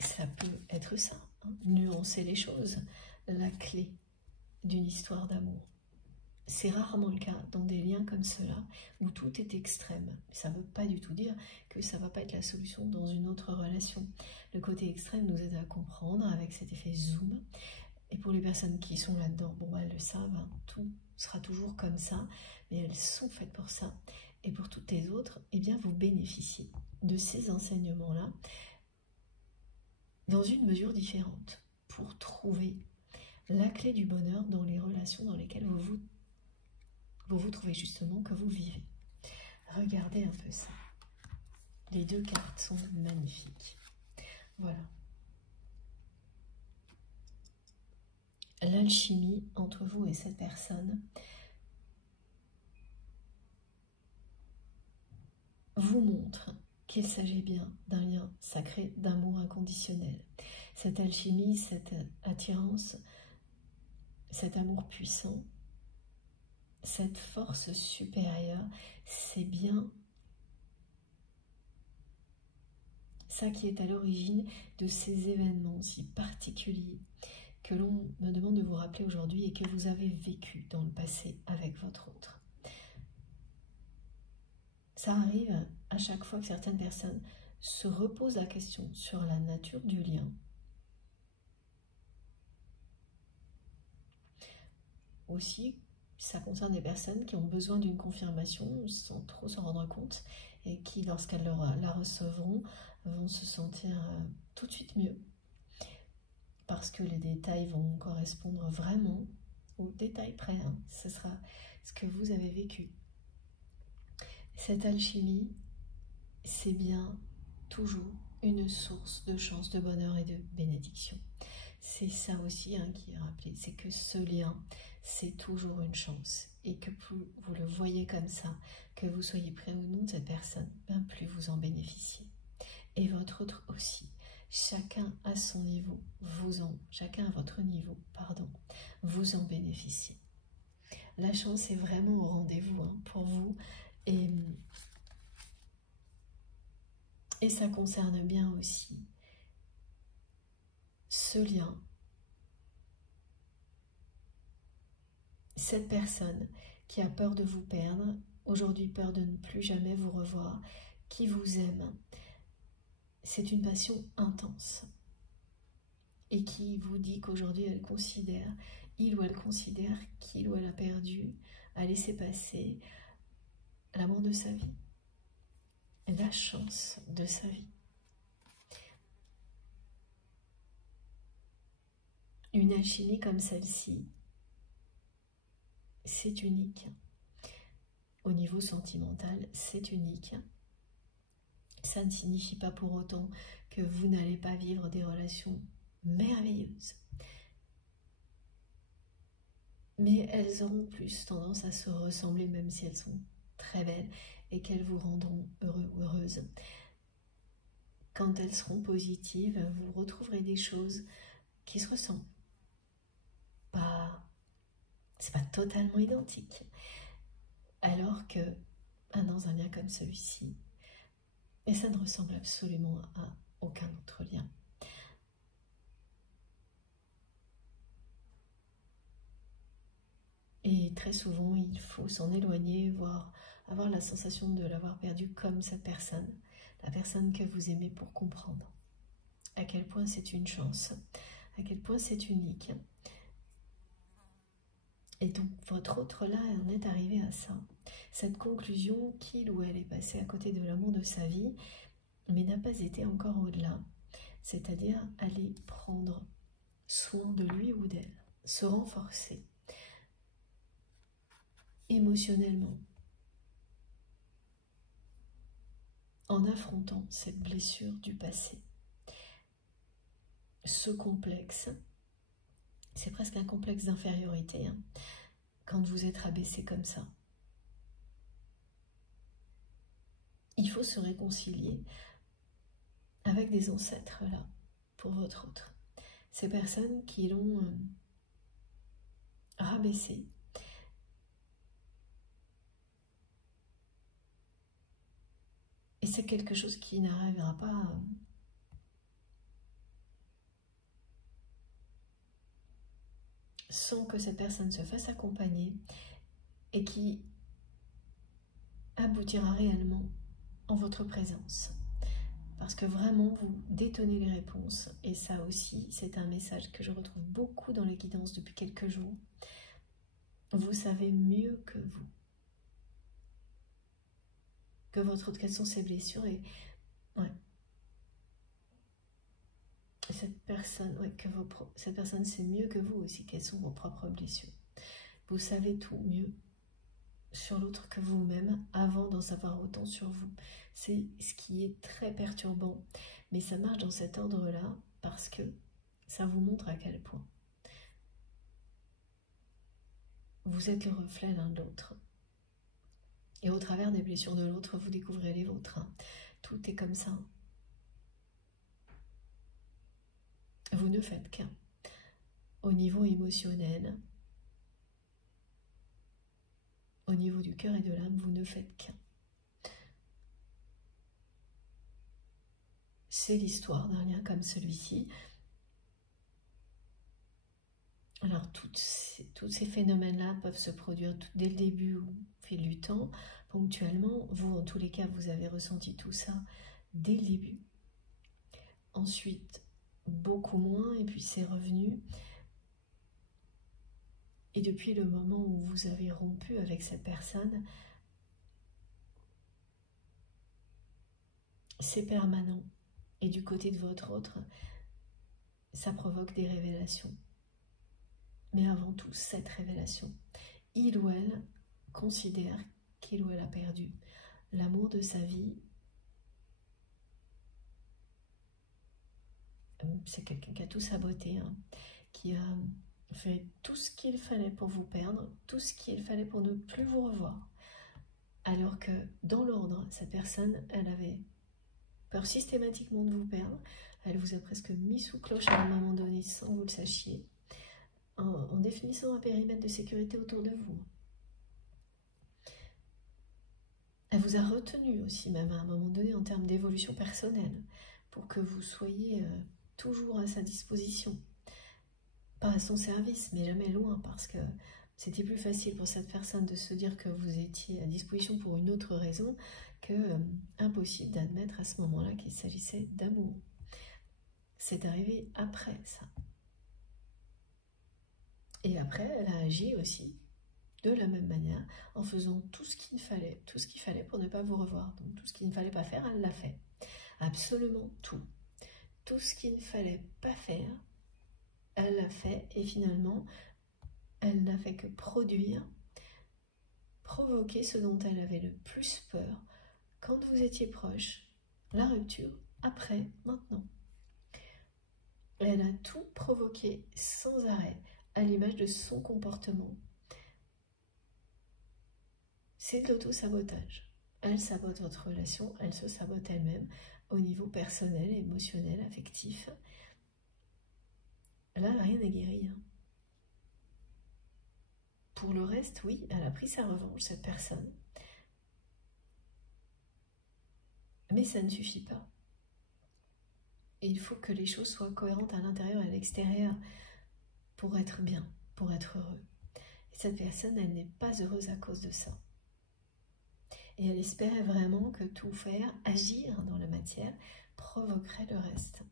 Ça peut être ça, hein, nuancer les choses, la clé d'une histoire d'amour. C'est rarement le cas dans des liens comme cela, où tout est extrême. Ça ne veut pas du tout dire que ça ne va pas être la solution dans une autre relation. Le côté extrême nous aide à comprendre avec cet effet zoom. Et pour les personnes qui sont là-dedans, bon, elles le savent, hein, tout sera toujours comme ça, mais elles sont faites pour ça. Et pour toutes les autres, eh bien, vous bénéficiez de ces enseignements-là dans une mesure différente pour trouver la clé du bonheur dans les relations dans lesquelles vous vous vous vous trouvez justement que vous vivez. Regardez un peu ça. Les deux cartes sont magnifiques. Voilà. L'alchimie entre vous et cette personne vous montre qu'il s'agit bien d'un lien sacré, d'amour inconditionnel. Cette alchimie, cette attirance, cet amour puissant, cette force supérieure, c'est bien ça qui est à l'origine de ces événements si particuliers que l'on me demande de vous rappeler aujourd'hui et que vous avez vécu dans le passé avec votre autre. Ça arrive à chaque fois que certaines personnes se reposent la question sur la nature du lien. Aussi, ça concerne des personnes qui ont besoin d'une confirmation sans trop s'en rendre compte et qui, lorsqu'elles la recevront, vont se sentir tout de suite mieux. Parce que les détails vont correspondre vraiment aux détails près. Ce sera ce que vous avez vécu. Cette alchimie, c'est bien toujours une source de chance, de bonheur et de bénédiction. C'est ça aussi qui est rappelé, c'est que ce lien, c'est toujours une chance. Et que plus vous le voyez comme ça, que vous soyez près ou non de cette personne, bien plus vous en bénéficiez. Et votre autre aussi. Chacun à son niveau, chacun à votre niveau, vous en bénéficiez. La chance est vraiment au rendez-vous pour vous. Et ça concerne bien aussi ce lien, cette personne qui a peur de vous perdre, aujourd'hui peur de ne plus jamais vous revoir, qui vous aime. C'est une passion intense et qui vous dit qu'aujourd'hui il ou elle considère qu'il ou elle a perdu, a laissé passer l'amour de sa vie, la chance de sa vie. Une alchimie comme celle-ci, c'est unique. Au niveau sentimental, c'est unique. Ça ne signifie pas pour autant que vous n'allez pas vivre des relations merveilleuses. Mais elles auront plus tendance à se ressembler, même si elles sont très belles et qu'elles vous rendront heureux ou heureuse. Quand elles seront positives, vous retrouverez des choses qui se ressemblent. C'est pas totalement identique. Alors que dans un lien comme celui-ci, et ça ne ressemble absolument à aucun autre lien. Et très souvent, il faut s'en éloigner, voire avoir la sensation de l'avoir perdu comme cette personne, la personne que vous aimez, pour comprendre à quel point c'est une chance, à quel point c'est unique. Et donc, votre autre là en est arrivé à ça. Cette conclusion qu'il ou elle est passé à côté de l'amour de sa vie, mais n'a pas été encore au-delà. C'est-à-dire aller prendre soin de lui ou d'elle, se renforcer émotionnellement, en affrontant cette blessure du passé. Ce complexe, c'est presque un complexe d'infériorité, quand vous êtes rabaissé comme ça. Il faut se réconcilier avec des ancêtres là, pour votre autre. Ces personnes qui l'ont rabaissé. Et c'est quelque chose qui n'arrivera pas sans que cette personne se fasse accompagner et qui aboutira réellement en votre présence. Parce que vraiment, vous détenez les réponses. Et ça aussi, c'est un message que je retrouve beaucoup dans les guidances depuis quelques jours. Vous savez mieux que vous que votre autre, quelles sont ses blessures. Et cette personne, cette personne sait mieux que vous aussi quelles sont vos propres blessures. Vous savez tout mieux sur l'autre que vous-même avant d'en savoir autant sur vous. C'est ce qui est très perturbant, mais ça marche dans cet ordre-là parce que ça vous montre à quel point vous êtes le reflet l'un de l'autre. Et au travers des blessures de l'autre, vous découvrez les vôtres. Tout est comme ça. Vous ne faites qu'un. Au niveau émotionnel, au niveau du cœur et de l'âme, vous ne faites qu'un. C'est l'histoire d'un lien comme celui-ci. Alors, tous ces phénomènes-là peuvent se produire dès le début ou au fil du temps, ponctuellement. Vous, en tous les cas, vous avez ressenti tout ça dès le début. Ensuite, beaucoup moins, et puis c'est revenu. Et depuis le moment où vous avez rompu avec cette personne, c'est permanent. Et du côté de votre autre, ça provoque des révélations. Mais avant tout, cette révélation. Il ou elle considère qu'il ou elle a perdu l'amour de sa vie. C'est quelqu'un qui a tout saboté, qui a fait tout ce qu'il fallait pour vous perdre, tout ce qu'il fallait pour ne plus vous revoir. Alors que dans l'ordre, cette personne, elle avait peur systématiquement de vous perdre. Elle vous a presque mis sous cloche à un moment donné sans que vous le sachiez, en définissant un périmètre de sécurité autour de vous. Elle vous a retenu aussi, même à un moment donné, en termes d'évolution personnelle, pour que vous soyez toujours à sa disposition. Pas à son service, mais jamais loin, parce que c'était plus facile pour cette personne de se dire que vous étiez à disposition pour une autre raison que impossible d'admettre à ce moment-là qu'il s'agissait d'amour. C'est arrivé après ça. Et après, elle a agi aussi de la même manière, en faisant tout ce qu'il fallait pour ne pas vous revoir. Donc tout ce qu'il ne fallait pas faire, elle l'a fait. Absolument tout. Tout ce qu'il ne fallait pas faire, elle l'a fait, et finalement, elle n'a fait que produire, provoquer ce dont elle avait le plus peur quand vous étiez proche, la rupture, après, maintenant. Elle a tout provoqué sans arrêt, à l'image de son comportement. C'est de l'auto-sabotage. Elle sabote votre relation, elle se sabote elle-même au niveau personnel, émotionnel, affectif. Là, rien n'est guéri. Pour le reste, oui, elle a pris sa revanche, cette personne. Mais ça ne suffit pas. Et il faut que les choses soient cohérentes à l'intérieur et à l'extérieur pour être bien, pour être heureux. Et cette personne, elle n'est pas heureuse à cause de ça. Et elle espérait vraiment que tout faire, agir dans la matière, provoquerait le reste.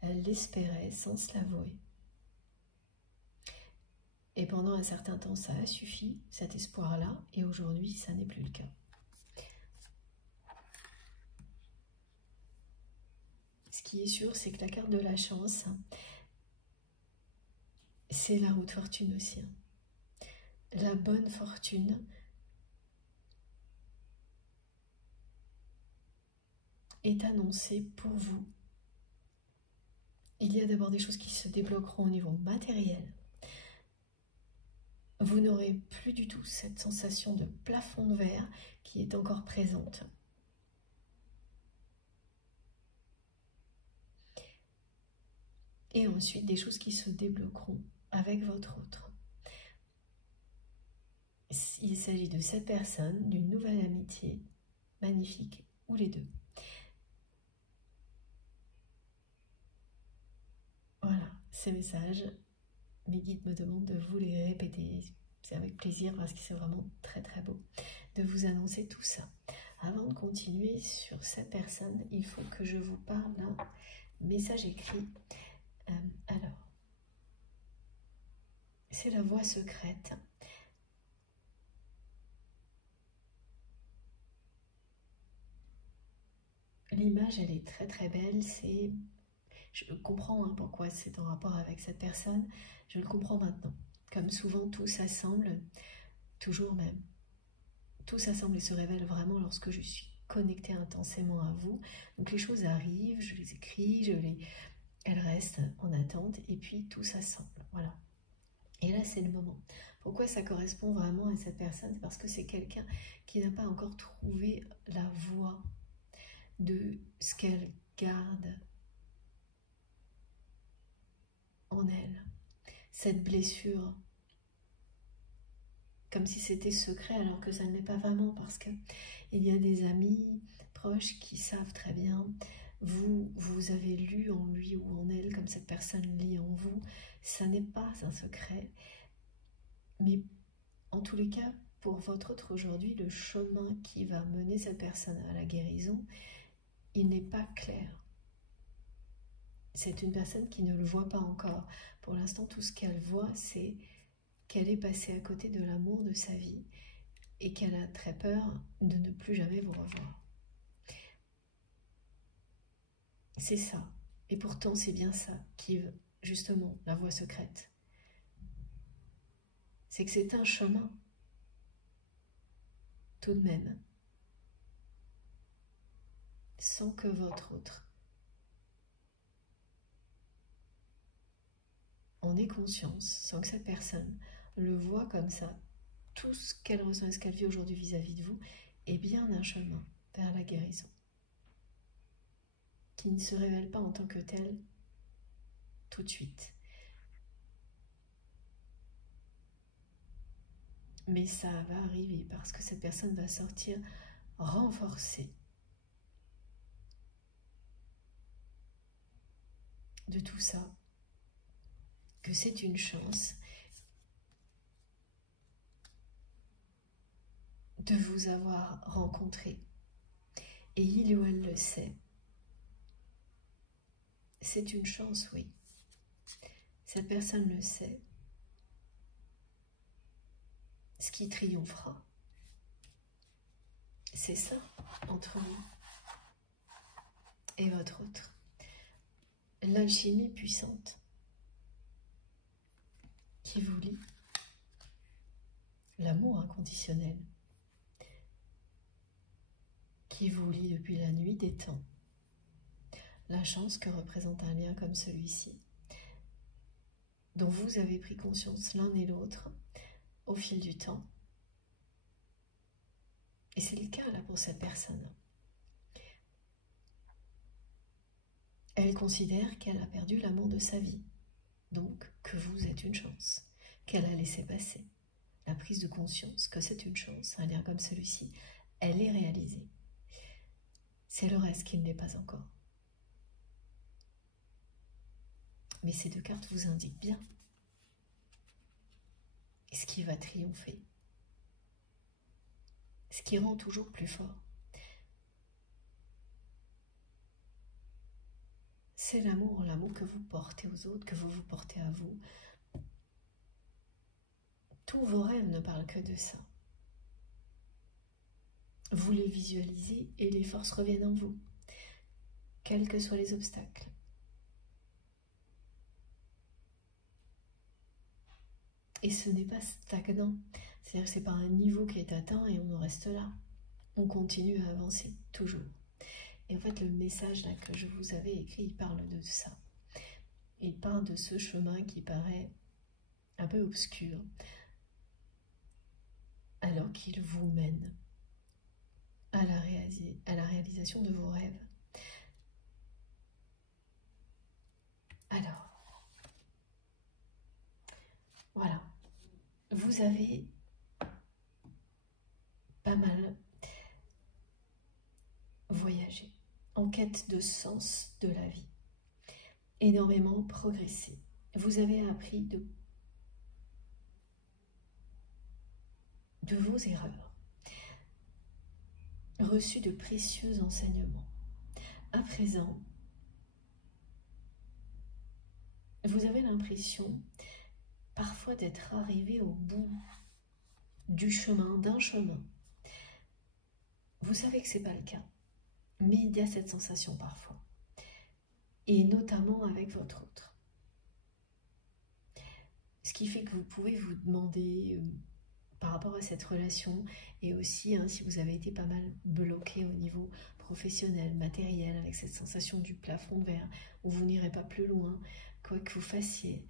Elle l'espérait sans se l'avouer. Et pendant un certain temps, ça a suffi, cet espoir-là, et aujourd'hui, ça n'est plus le cas. Ce qui est sûr, c'est que la carte de la chance, c'est la haute fortune aussi. La bonne fortune est annoncée pour vous. Il y a d'abord des choses qui se débloqueront au niveau matériel. Vous n'aurez plus du tout cette sensation de plafond de verre qui est encore présente. Et ensuite, des choses qui se débloqueront avec votre autre. Il s'agit de cette personne, d'une nouvelle amitié magnifique, ou les deux. Voilà, ces messages, mes guides me demandent de vous les répéter. C'est avec plaisir parce que c'est vraiment très très beau de vous annoncer tout ça. Avant de continuer sur cette personne, il faut que je vous parle d'un message écrit. Alors, c'est la voix secrète. L'image, elle est très très belle. Je comprends pourquoi c'est en rapport avec cette personne. Je le comprends maintenant. Comme souvent, tout s'assemble, toujours même. Tout s'assemble et se révèle vraiment lorsque je suis connectée intensément à vous. Donc les choses arrivent, je les écris, elles restent en attente et puis tout s'assemble. Voilà. Et là, c'est le moment. Pourquoi ça correspond vraiment à cette personne? C'est parce que c'est quelqu'un qui n'a pas encore trouvé la voie de ce qu'elle garde en elle. Cette blessure, comme si c'était secret alors que ça ne l'est pas vraiment, parce que il y a des amis proches qui savent très bien, vous avez lu en lui ou en elle comme cette personne lit en vous, ça n'est pas un secret, mais en tous les cas, pour votre autre aujourd'hui, le chemin qui va mener cette personne à la guérison, il n'est pas clair. C'est une personne qui ne le voit pas encore. Pour l'instant, tout ce qu'elle voit, c'est qu'elle est passée à côté de l'amour de sa vie et qu'elle a très peur de ne plus jamais vous revoir. C'est ça. Et pourtant, c'est bien ça qui est justement la voie secrète. C'est que c'est un chemin, tout de même, sans que votre autre en ait conscience, sans que cette personne le voit comme ça, tout ce qu'elle ressent et ce qu'elle vit aujourd'hui vis-à-vis de vous est bien un chemin vers la guérison, qui ne se révèle pas en tant que tel tout de suite. Mais ça va arriver parce que cette personne va sortir renforcée de tout ça, que c'est une chance de vous avoir rencontré. Et il ou elle le sait. C'est une chance, oui. Cette personne le sait. Ce qui triomphera, c'est ça, entre vous et votre autre. L'alchimie puissante qui vous lie. L'amour inconditionnel qui vous lie depuis la nuit des temps. La chance que représente un lien comme celui-ci, dont vous avez pris conscience l'un et l'autre au fil du temps. Et c'est le cas là pour cette personne. Elle considère qu'elle a perdu l'amour de sa vie, donc que vous êtes une chance, qu'elle a laissé passer. La prise de conscience que c'est une chance, un lien comme celui-ci, elle est réalisée. C'est le reste qui ne l'est pas encore. Mais ces deux cartes vous indiquent bien ce qui va triompher, ce qui rend toujours plus fort. C'est l'amour que vous portez aux autres, que vous vous portez à vous. Tous vos rêves ne parlent que de ça. Vous les visualisez et les forces reviennent en vous, quels que soient les obstacles. Et ce n'est pas stagnant, c'est-à-dire que ce n'est pas un niveau qui est atteint et on en reste là. On continue à avancer, toujours. Et en fait, le message là que je vous avais écrit, il parle de ça. Il parle de ce chemin qui paraît un peu obscur, alors qu'il vous mène à la réalisation de vos rêves. Alors, voilà. Vous avez pas mal voyagé en quête de sens de la vie, énormément progressé. Vous avez appris de vos erreurs, reçu de précieux enseignements. À présent, vous avez l'impression parfois d'être arrivé au bout du chemin, d'un chemin. Vous savez que ce n'est pas le cas, mais il y a cette sensation parfois, et notamment avec votre autre. Ce qui fait que vous pouvez vous demander par rapport à cette relation, et aussi si vous avez été pas mal bloqué au niveau professionnel, matériel, avec cette sensation du plafond de verre, où vous n'irez pas plus loin, quoi que vous fassiez.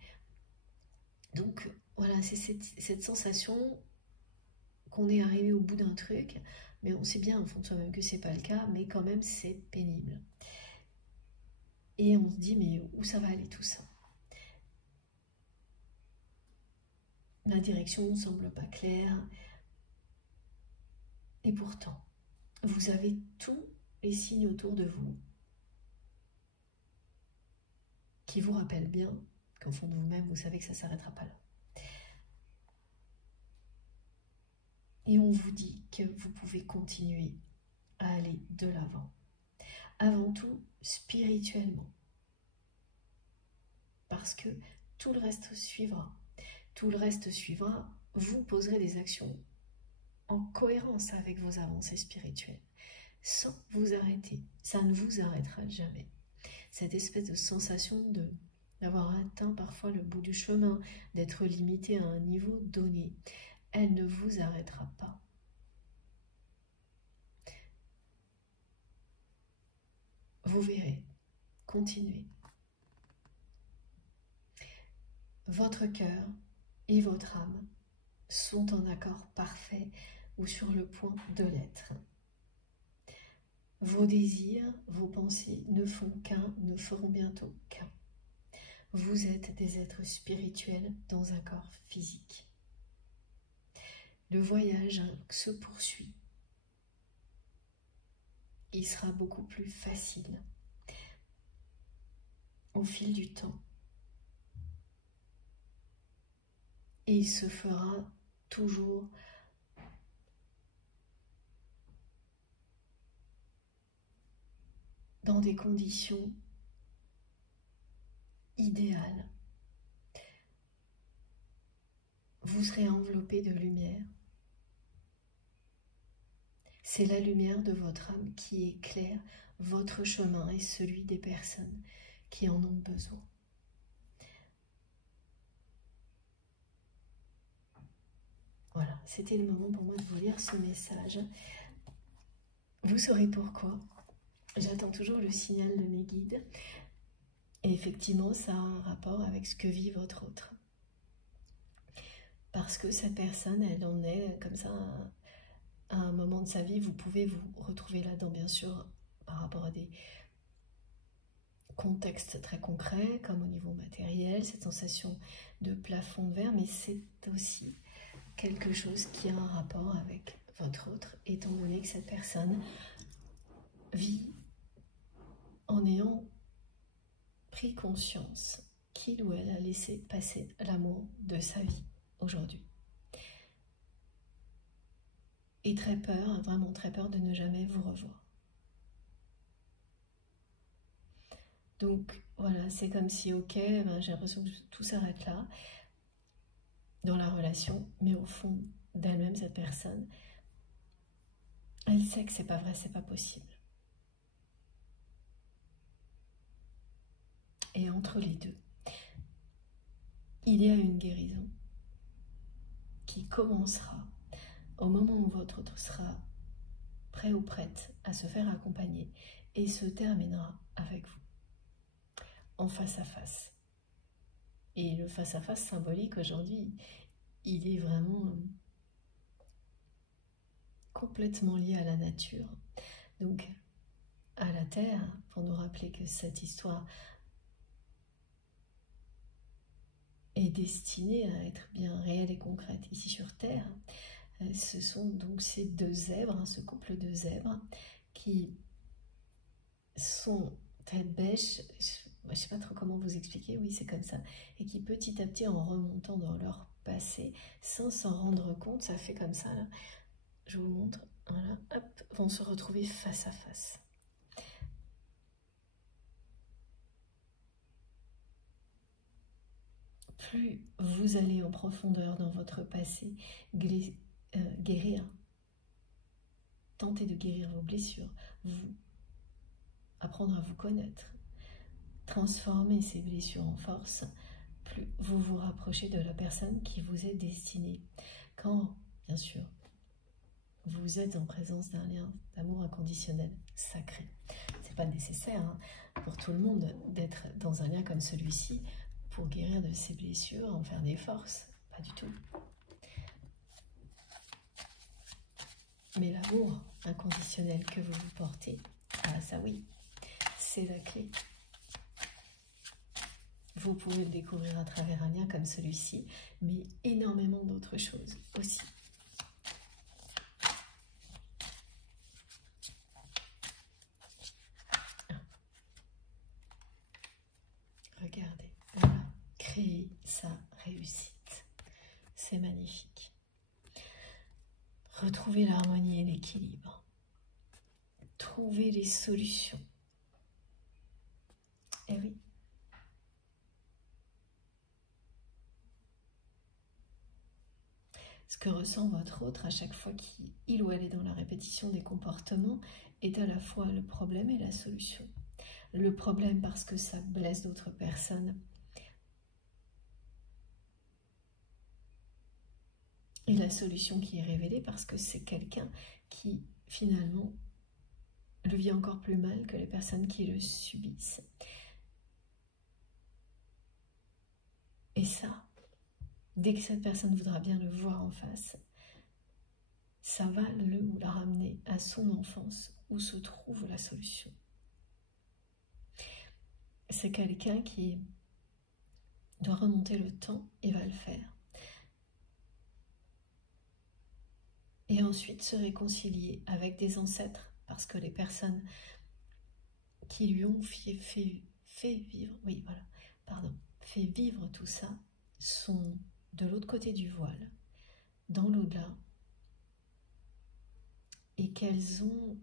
Donc voilà, c'est cette sensation qu'on est arrivé au bout d'un truc, mais on sait bien au fond de soi-même que c'est pas le cas, mais quand même c'est pénible. Et on se dit, mais où ça va aller tout ça? La direction ne semble pas claire. Et pourtant, vous avez tous les signes autour de vous qui vous rappellent bien qu'au fond de vous-même, vous savez que ça ne s'arrêtera pas là. Et on vous dit que vous pouvez continuer à aller de l'avant. Avant tout, spirituellement. Parce que tout le reste suivra. Tout le reste suivra, vous poserez des actions en cohérence avec vos avancées spirituelles, sans vous arrêter. Ça ne vous arrêtera jamais. Cette espèce de sensation d'avoir atteint parfois le bout du chemin, d'être limité à un niveau donné, elle ne vous arrêtera pas. Vous verrez, continuez. Votre cœur et votre âme sont en accord parfait ou sur le point de l'être. Vos désirs, vos pensées ne font qu'un, ne feront bientôt qu'un. Vous êtes des êtres spirituels dans un corps physique. Le voyage se poursuit. Il sera beaucoup plus facile au fil du temps. Et il se fera toujours dans des conditions idéales. Vous serez enveloppé de lumière. C'est la lumière de votre âme qui éclaire votre chemin et celui des personnes qui en ont besoin. Voilà, c'était le moment pour moi de vous lire ce message. Vous saurez pourquoi. J'attends toujours le signal de mes guides. Et effectivement, ça a un rapport avec ce que vit votre autre. Parce que cette personne, elle en est comme ça à un moment de sa vie. Vous pouvez vous retrouver là-dedans, bien sûr, par rapport à des contextes très concrets, comme au niveau matériel, cette sensation de plafond de verre, mais c'est aussi quelque chose qui a un rapport avec votre autre, étant donné que cette personne vit en ayant pris conscience qu'il ou elle a laissé passer l'amour de sa vie aujourd'hui. Et très peur, vraiment très peur de ne jamais vous revoir. Donc voilà, c'est comme si, ok, j'ai l'impression que tout s'arrête là, dans la relation, mais au fond d'elle-même, cette personne, elle sait que c'est pas vrai, c'est pas possible. Et entre les deux, il y a une guérison qui commencera au moment où votre autre sera prêt ou prête à se faire accompagner et se terminera avec vous, en face à face. Et le face à face symbolique aujourd'hui, il est vraiment complètement lié à la nature, donc à la terre, pour nous rappeler que cette histoire est destinée à être bien réelle et concrète ici sur terre. Ce sont donc ces deux zèbres, ce couple de zèbres qui sont tête bêche, je ne sais pas trop comment vous expliquer, oui c'est comme ça, et qui petit à petit en remontant dans leur passé, sans s'en rendre compte, ça fait comme ça, là. Je vous montre, voilà, hop, vont se retrouver face à face. Plus vous allez en profondeur dans votre passé, guérir, tenter de guérir vos blessures, apprendre à vous connaître, transformer ces blessures en force, plus vous vous rapprochez de la personne qui vous est destinée. Quand, bien sûr, vous êtes en présence d'un lien d'amour inconditionnel, sacré. C'est pas nécessaire hein, pour tout le monde d'être dans un lien comme celui-ci pour guérir de ses blessures, en faire des forces. Pas du tout. Mais l'amour inconditionnel que vous vous portez, ah ça oui, c'est la clé. Vous pouvez le découvrir à travers un lien comme celui-ci, mais énormément d'autres choses aussi. Regardez, voilà, créer sa réussite. C'est magnifique. Retrouver l'harmonie et l'équilibre. Trouver les solutions. Eh oui. Ce que ressent votre autre à chaque fois qu'il ou elle est dans la répétition des comportements est à la fois le problème et la solution. Le problème parce que ça blesse d'autres personnes. Et la solution qui est révélée parce que c'est quelqu'un qui finalement le vit encore plus mal que les personnes qui le subissent. Et ça, dès que cette personne voudra bien le voir en face, ça va le ou la ramener à son enfance où se trouve la solution. C'est quelqu'un qui doit remonter le temps et va le faire. Et ensuite se réconcilier avec des ancêtres, parce que les personnes qui lui ont fait vivre, oui voilà, pardon, fait vivre tout ça, sont de l'autre côté du voile, dans l'au-delà, et qu'elles ont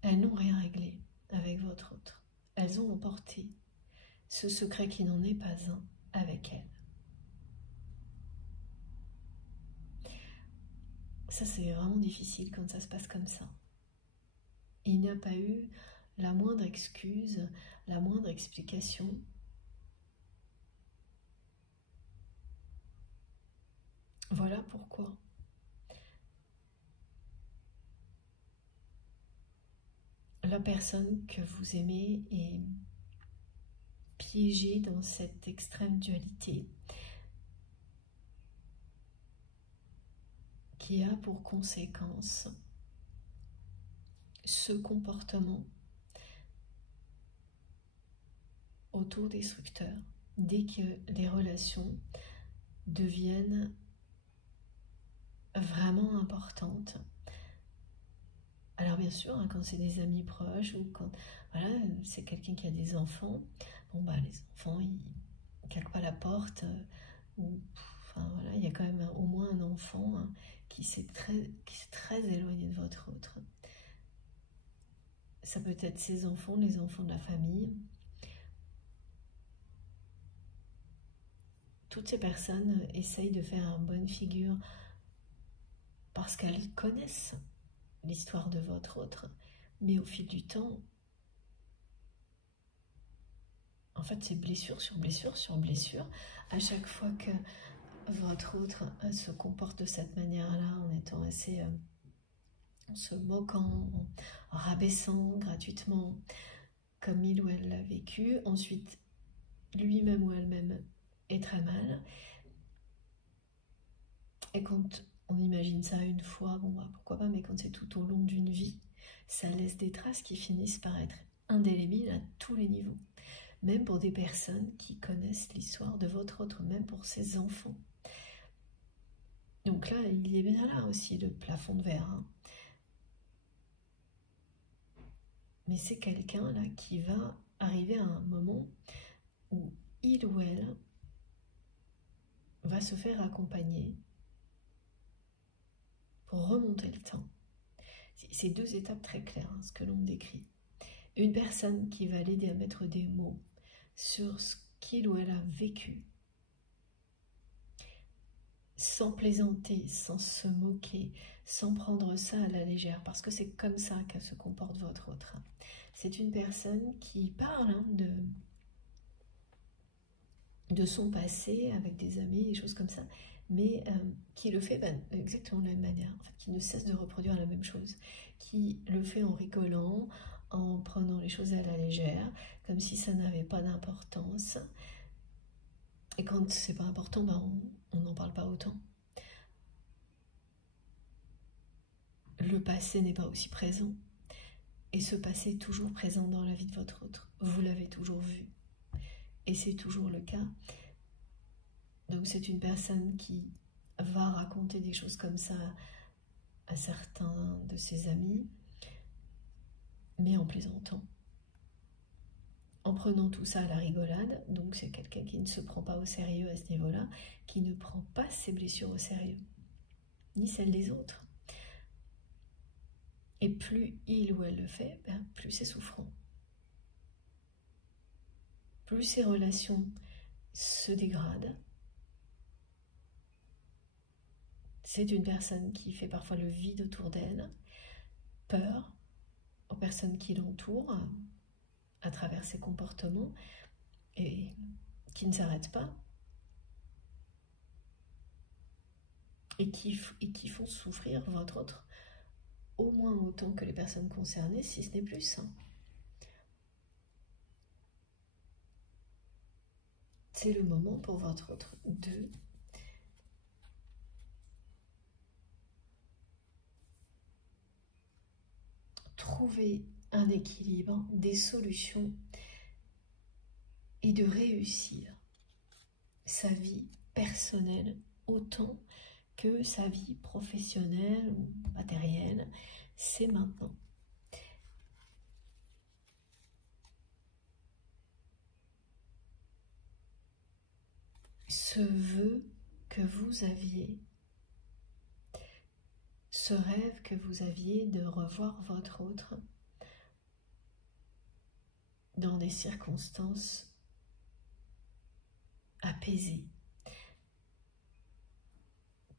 elles n'ont rien réglé avec votre autre. Elles ont emporté ce secret qui n'en est pas un avec elles. Ça, c'est vraiment difficile quand ça se passe comme ça. Il n'y a pas eu la moindre excuse, la moindre explication. Voilà pourquoi. La personne que vous aimez est piégée dans cette extrême dualité qui a pour conséquence ce comportement autodestructeur dès que les relations deviennent vraiment importantes. Alors bien sûr, hein, quand c'est des amis proches ou quand voilà, c'est quelqu'un qui a des enfants, bon bah les enfants ils claquent pas la porte ou enfin voilà, il y a quand même au moins un enfant hein, qui s'est très éloigné de votre autre. Ça peut être ses enfants, les enfants de la famille. Toutes ces personnes essayent de faire une bonne figure parce qu'elles connaissent l'histoire de votre autre, mais au fil du temps, en fait c'est blessure sur blessure sur blessure. À chaque fois que votre autre se comporte de cette manière-là, en étant assez, en se moquant, en rabaissant gratuitement, comme il ou elle l'a vécu, ensuite lui-même ou elle-même est très mal. Et quand on imagine ça une fois, bon bah pourquoi pas, mais quand c'est tout au long d'une vie, ça laisse des traces qui finissent par être indélébiles à tous les niveaux. Même pour des personnes qui connaissent l'histoire de votre autre, même pour ses enfants. Donc là, il est bien là aussi, le plafond de verre. Hein. Mais c'est quelqu'un là qui va arriver à un moment où il ou elle va se faire accompagner pour remonter le temps. C'est deux étapes très claires, hein, ce que l'on décrit. Une personne qui va l'aider à mettre des mots sur ce qu'il ou elle a vécu, sans plaisanter, sans se moquer, sans prendre ça à la légère, parce que c'est comme ça que se comporte votre autre. C'est une personne qui parle hein, de son passé avec des amis, des choses comme ça, mais qui le fait exactement de la même manière, en fait, qui ne cesse de reproduire la même chose, qui le fait en rigolant, en prenant les choses à la légère, comme si ça n'avait pas d'importance. Et quand c'est pas important, on n'en parle pas autant. Le passé n'est pas aussi présent. Et ce passé est toujours présent dans la vie de votre autre. Vous l'avez toujours vu. Et c'est toujours le cas. Donc c'est une personne qui va raconter des choses comme ça à certains de ses amis, mais en plaisantant. En prenant tout ça à la rigolade, donc c'est quelqu'un qui ne se prend pas au sérieux à ce niveau-là, qui ne prend pas ses blessures au sérieux, ni celles des autres. Et plus il ou elle le fait, plus c'est souffrant. Plus ses relations se dégradent. C'est une personne qui fait parfois le vide autour d'elle, peur aux personnes qui l'entourent à travers ses comportements et qui ne s'arrêtent pas et qui font souffrir votre autre au moins autant que les personnes concernées, si ce n'est plus. C'est le moment pour votre autre de trouver un équilibre, des solutions et de réussir sa vie personnelle autant que sa vie professionnelle ou matérielle. C'est maintenant. Ce vœu que vous aviez, ce rêve que vous aviez de revoir votre autre dans des circonstances apaisées,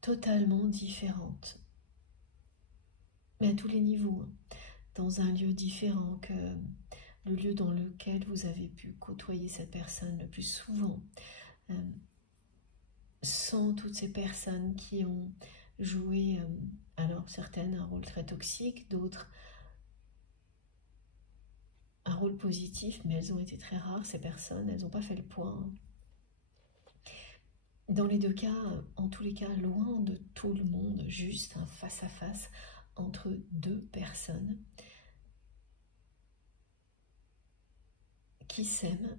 totalement différentes, mais à tous les niveaux, dans un lieu différent que le lieu dans lequel vous avez pu côtoyer cette personne le plus souvent, sans toutes ces personnes qui ont joué, alors certaines un rôle très toxique, d'autres un rôle positif, mais elles ont été très rares, ces personnes, elles n'ont pas fait le point. Dans les deux cas, en tous les cas, loin de tout le monde, juste un face-à-face entre deux personnes qui s'aiment.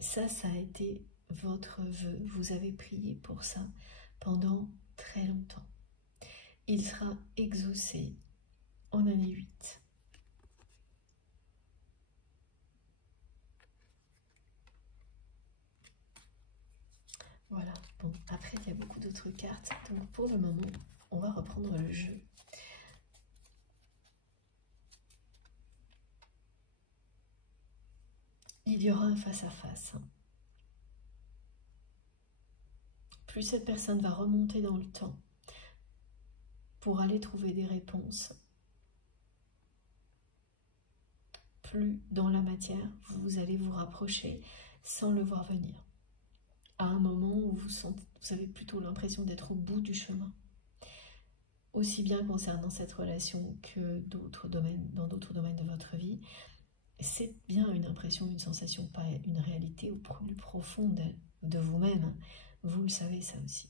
Ça a été votre vœu. Vous avez prié pour ça pendant très longtemps. Il sera exaucé en année 8. Voilà, bon, après il y a beaucoup d'autres cartes, donc pour le moment, on va reprendre le jeu. Il y aura un face-à-face. Plus cette personne va remonter dans le temps pour aller trouver des réponses, plus dans la matière, vous allez vous rapprocher sans le voir venir. À un moment où vous avez plutôt l'impression d'être au bout du chemin. Aussi bien concernant cette relation que dans d'autres domaines de votre vie, c'est bien une impression, une sensation, pas une réalité au plus profonde de vous-même. Vous le savez ça aussi.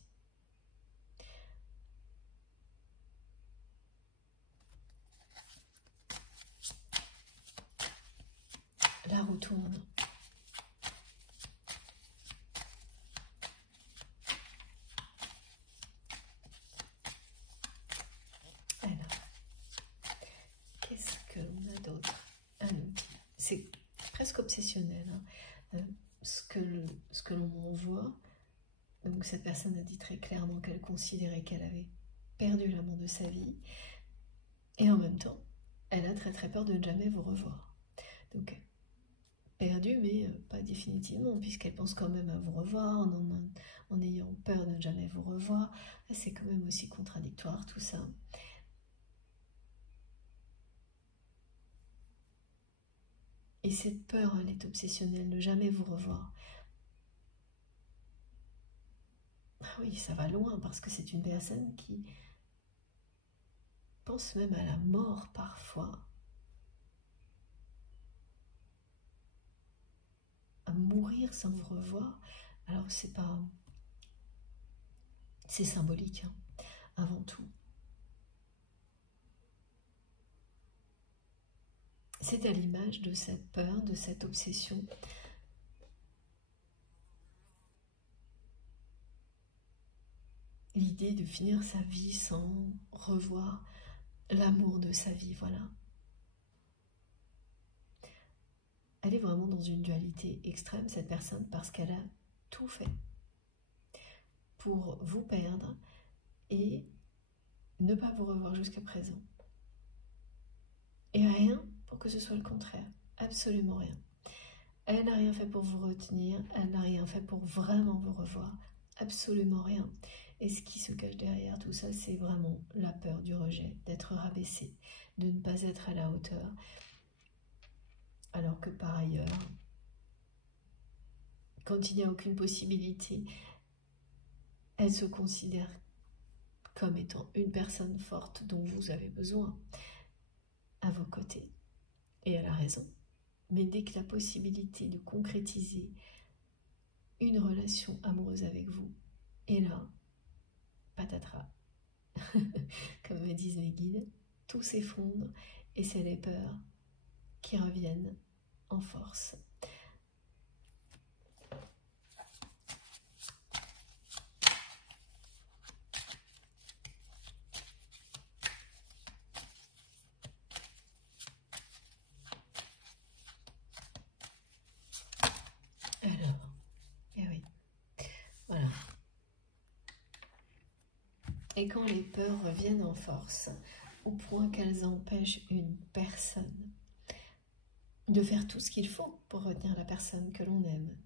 La roue tourne. C'est presque obsessionnel, hein. Ce que l'on envoie. Donc cette personne a dit très clairement qu'elle considérait qu'elle avait perdu l'amour de sa vie, et en même temps, elle a très très peur de ne jamais vous revoir. Donc perdue, mais pas définitivement, puisqu'elle pense quand même à vous revoir, en ayant peur de ne jamais vous revoir. C'est quand même aussi contradictoire tout ça. Et cette peur, elle est obsessionnelle, ne jamais vous revoir. Ah oui, ça va loin parce que c'est une personne qui pense même à la mort parfois. À mourir sans vous revoir. Alors c'est pas... C'est symbolique, hein, avant tout. C'est à l'image de cette peur, de cette obsession. L'idée de finir sa vie sans revoir l'amour de sa vie, voilà. Elle est vraiment dans une dualité extrême, cette personne, parce qu'elle a tout fait pour vous perdre et ne pas vous revoir jusqu'à présent. Et rien pour que ce soit le contraire, absolument rien. Elle n'a rien fait pour vous retenir, elle n'a rien fait pour vraiment vous revoir, absolument rien. Et ce qui se cache derrière tout ça, c'est vraiment la peur du rejet, d'être rabaissé, de ne pas être à la hauteur, alors que par ailleurs, quand il n'y a aucune possibilité, elle se considère comme étant une personne forte dont vous avez besoin à vos côtés. Et elle a raison. Mais dès que la possibilité de concrétiser une relation amoureuse avec vous est là, patatras, comme me disent mes guides, tout s'effondre et c'est les peurs qui reviennent en force. Alors, eh oui, voilà. Et quand les peurs reviennent en force, au point qu'elles empêchent une personne de faire tout ce qu'il faut pour retenir la personne que l'on aime,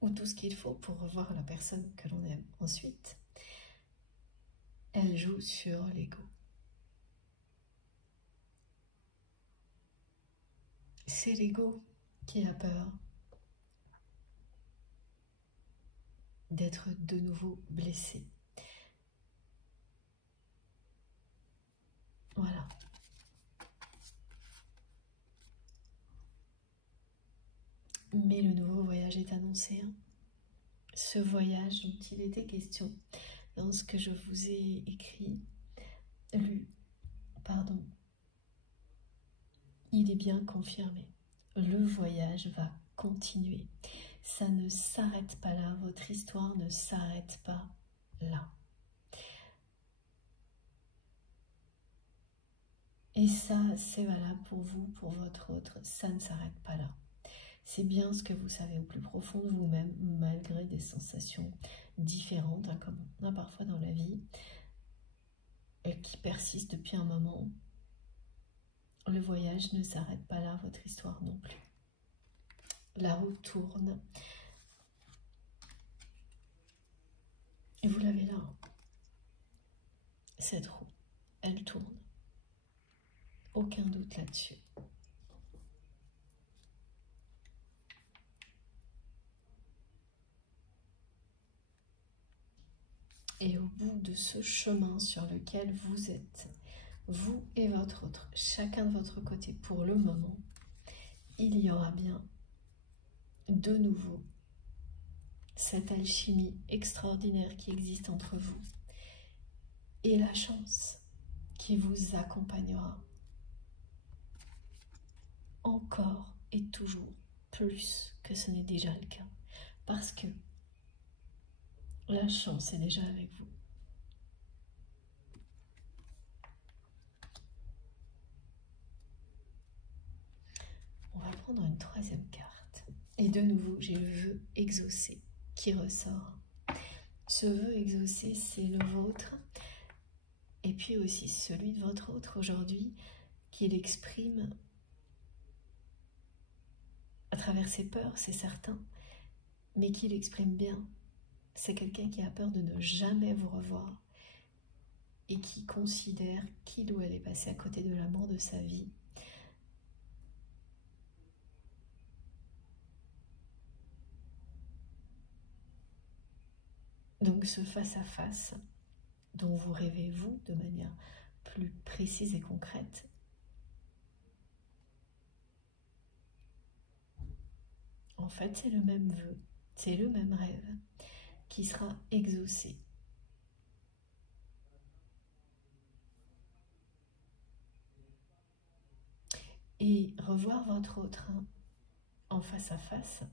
ou tout ce qu'il faut pour revoir la personne que l'on aime ensuite, elle joue sur l'ego. C'est l'ego qui a peur d'être de nouveau blessé. Voilà. Mais le nouveau voyage est annoncé. Hein. Ce voyage dont il était question dans ce que je vous ai écrit, pardon, il est bien confirmé. Le voyage va continuer. Ça ne s'arrête pas là, votre histoire ne s'arrête pas là. Et ça, c'est valable pour vous, pour votre autre, ça ne s'arrête pas là. C'est bien ce que vous savez au plus profond de vous-même, malgré des sensations différentes, hein, comme on a parfois dans la vie, et qui persistent depuis un moment. Le voyage ne s'arrête pas là, votre histoire non plus. La roue tourne. Et vous l'avez là. Cette roue, elle tourne. Aucun doute là-dessus. Et au bout de ce chemin sur lequel vous êtes, vous et votre autre, chacun de votre côté pour le moment, il y aura bien de nouveau cette alchimie extraordinaire qui existe entre vous et la chance qui vous accompagnera encore et toujours plus que ce n'est déjà le cas, parce que la chance est déjà avec vous. On va prendre une troisième carte. Et de nouveau, j'ai le vœu exaucé qui ressort. Ce vœu exaucé, c'est le vôtre. Et puis aussi celui de votre autre aujourd'hui, qu'il exprime à travers ses peurs, c'est certain, mais qu'il exprime bien. C'est quelqu'un qui a peur de ne jamais vous revoir et qui considère qu'il ou elle est passé à côté de l'amour de sa vie. Donc ce face-à-face dont vous rêvez, vous, de manière plus précise et concrète, en fait, c'est le même vœu, c'est le même rêve qui sera exaucé. Et revoir votre autre en face à face,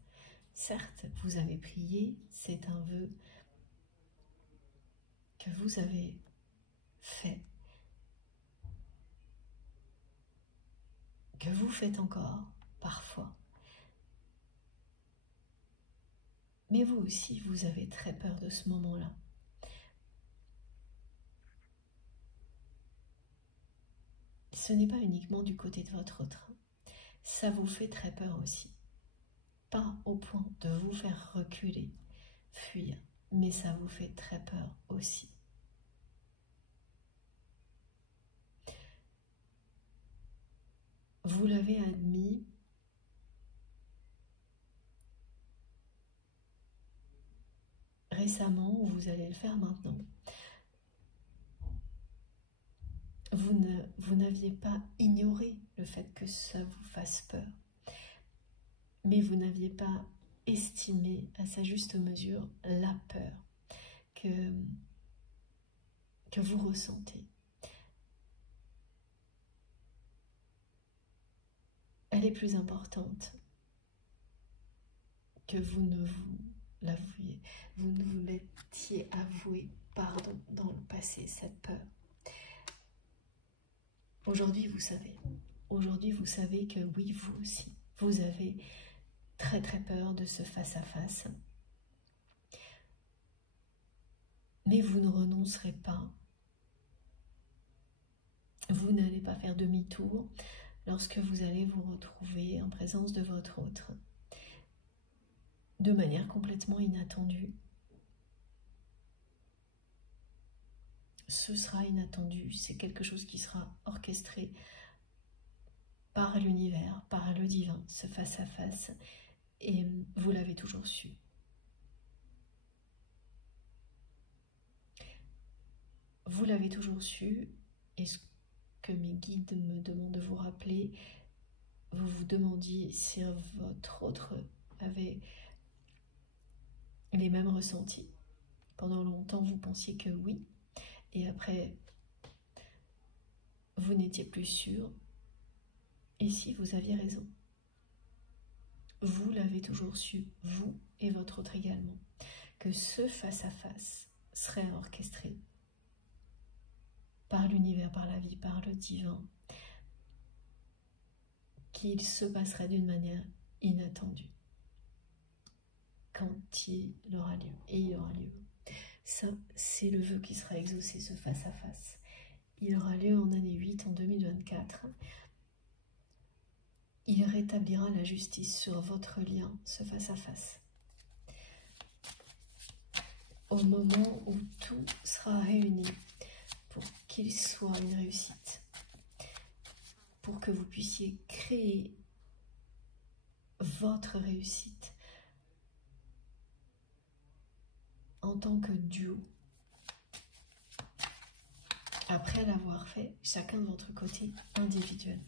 certes, vous avez prié, c'est un vœu que vous avez fait, que vous faites encore parfois. Mais vous aussi, vous avez très peur de ce moment-là. Ce n'est pas uniquement du côté de votre autre. Ça vous fait très peur aussi. Pas au point de vous faire reculer, fuir, mais ça vous fait très peur aussi. Vous l'avez admis, récemment, ou vous allez le faire maintenant. Vous n'aviez pas ignoré le fait que ça vous fasse peur, mais vous n'aviez pas estimé à sa juste mesure la peur que vous ressentez. Elle est plus importante que vous ne vous l'avouiez, vous ne vous l'étiez avoué, pardon, dans le passé, cette peur. Aujourd'hui, vous savez. Aujourd'hui, vous savez que oui, vous aussi, vous avez très très peur de ce face-à-face. Mais vous ne renoncerez pas. Vous n'allez pas faire demi-tour lorsque vous allez vous retrouver en présence de votre autre, de manière complètement inattendue. Ce sera inattendu, c'est quelque chose qui sera orchestré par l'univers, par le divin, ce face-à-face, et vous l'avez toujours su. Vous l'avez toujours su, et ce que mes guides me demandent de vous rappeler, vous vous demandiez si votre autre avait les mêmes ressentis. Pendant longtemps, vous pensiez que oui, et après, vous n'étiez plus sûr. Et si vous aviez raison, vous l'avez toujours su, vous et votre autre également, que ce face-à-face serait orchestré par l'univers, par la vie, par le divin, qu'il se passerait d'une manière inattendue quand il aura lieu, et il aura lieu. Ça, c'est le vœu qui sera exaucé, ce face-à-face. Il aura lieu en année 8, en 2024. Il rétablira la justice sur votre lien, ce face-à-face. Au moment où tout sera réuni pour qu'il soit une réussite, pour que vous puissiez créer votre réussite en tant que duo. Après l'avoir fait, chacun de votre côté, individuellement.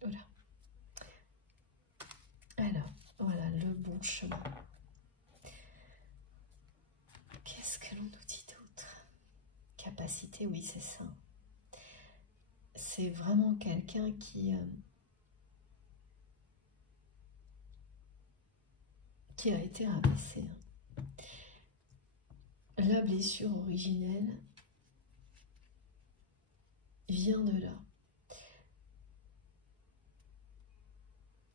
Voilà. Alors, voilà le bon chemin. Qu'est-ce que l'on nous dit d'autre? Capacité, oui, c'est ça. C'est vraiment quelqu'un qui a été rabaissé. La blessure originelle vient de là.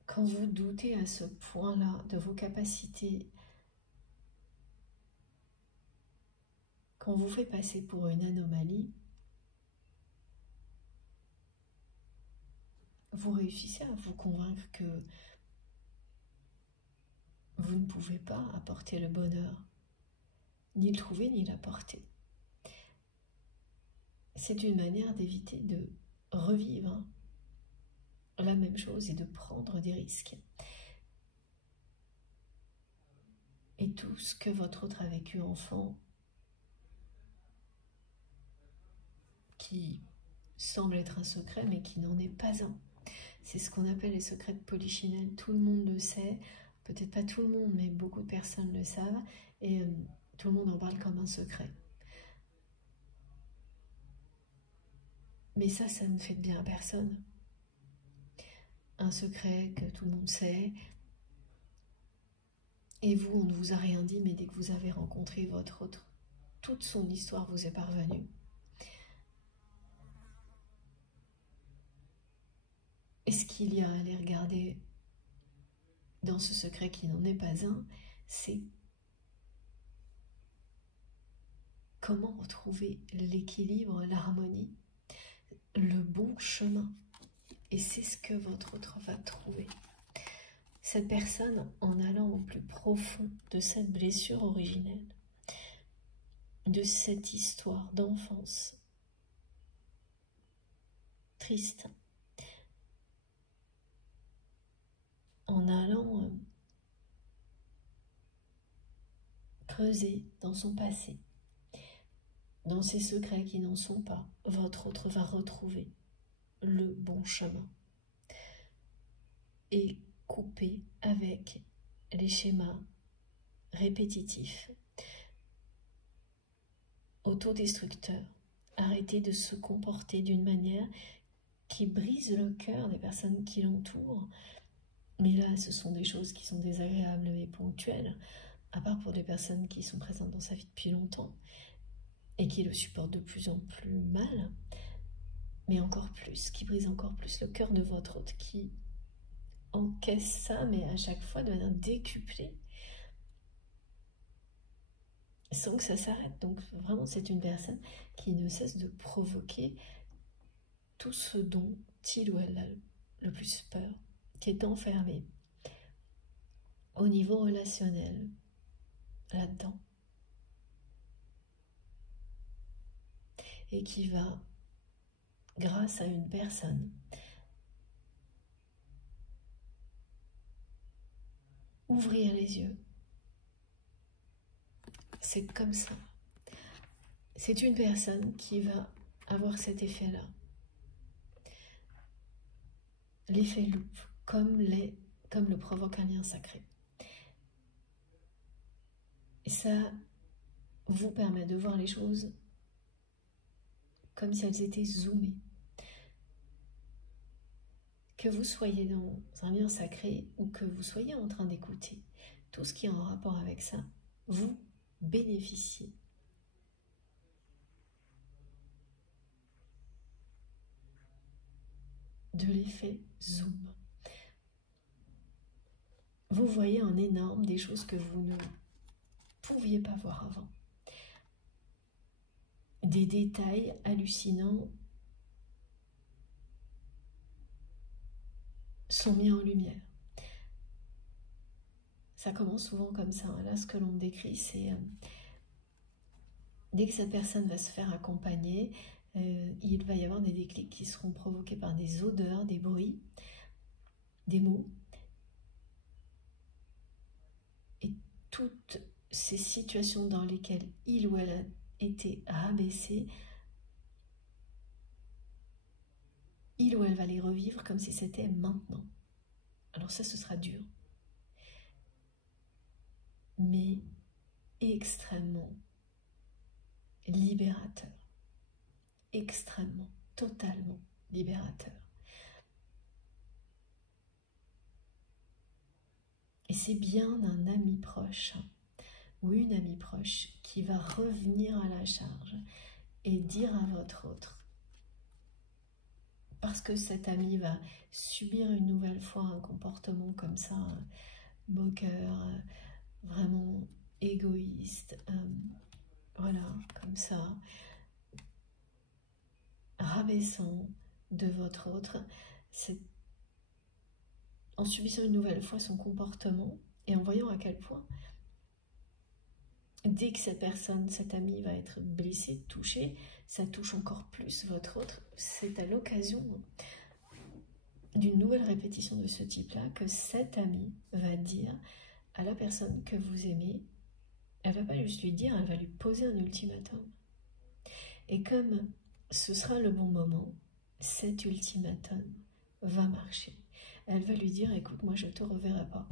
Quand vous doutez à ce point-là de vos capacités, quand vous fait passer pour une anomalie, vous réussissez à vous convaincre que vous ne pouvez pas apporter le bonheur, ni le trouver, ni l'apporter. C'est une manière d'éviter de revivre la même chose et de prendre des risques. Et tout ce que votre autre a vécu enfant, qui semble être un secret, mais qui n'en est pas un. C'est ce qu'on appelle les secrets de Polichinelle. Tout le monde le sait, peut-être pas tout le monde, mais beaucoup de personnes le savent, et tout le monde en parle comme un secret. Mais ça ne fait de bien à personne. Un secret que tout le monde sait, et vous, on ne vous a rien dit, mais dès que vous avez rencontré votre autre, toute son histoire vous est parvenue. Et ce qu'il y a à aller regarder dans ce secret qui n'en est pas un, c'est comment retrouver l'équilibre, l'harmonie, le bon chemin. Et c'est ce que votre autre va trouver. Cette personne, en allant au plus profond de cette blessure originelle, de cette histoire d'enfance triste, en allant creuser dans son passé, dans ses secrets qui n'en sont pas, votre autre va retrouver le bon chemin et couper avec les schémas répétitifs, autodestructeurs. Arrêter de se comporter d'une manière qui brise le cœur des personnes qui l'entourent. Mais là, ce sont des choses qui sont désagréables et ponctuelles, à part pour des personnes qui sont présentes dans sa vie depuis longtemps et qui le supportent de plus en plus mal, mais encore plus, qui brise encore plus le cœur de votre autre, qui encaisse ça, mais à chaque fois de manière décuplée, sans que ça s'arrête. Donc vraiment, c'est une personne qui ne cesse de provoquer tout ce dont il ou elle a le plus peur, qui est enfermé au niveau relationnel, là-dedans, et qui va, grâce à une personne, ouvrir les yeux. C'est comme ça. C'est une personne qui va avoir cet effet-là. L'effet loupe, comme le provoque un lien sacré. Et ça vous permet de voir les choses comme si elles étaient zoomées. Que vous soyez dans un lien sacré ou que vous soyez en train d'écouter tout ce qui est en rapport avec ça, vous bénéficiez de l'effet zoom. Vous voyez en énorme des choses que vous ne pouviez pas voir avant. Des détails hallucinants sont mis en lumière. Ça commence souvent comme ça. Là, ce que l'on décrit, c'est dès que cette personne va se faire accompagner, il va y avoir des déclics qui seront provoqués par des odeurs, des bruits, des mots. Et toutes ces situations dans lesquelles il ou elle a été rabaissé, il ou elle va les revivre comme si c'était maintenant. Alors ça, ce sera dur, mais extrêmement libérateur, extrêmement, totalement libérateur. Et c'est bien un ami proche ou une amie proche qui va revenir à la charge et dire à votre autre, parce que cet ami va subir une nouvelle fois un comportement comme ça, moqueur, vraiment égoïste, voilà, comme ça, rabaissant de votre autre, c'est en subissant une nouvelle fois son comportement et en voyant à quel point, dès que cette personne, cet ami va être blessé, touché, ça touche encore plus votre autre. C'est à l'occasion d'une nouvelle répétition de ce type-là que cet ami va dire à la personne que vous aimez. Elle va pas juste lui dire, elle va lui poser un ultimatum. Et comme ce sera le bon moment, cet ultimatum va marcher. Elle va lui dire, écoute, moi je ne te reverrai pas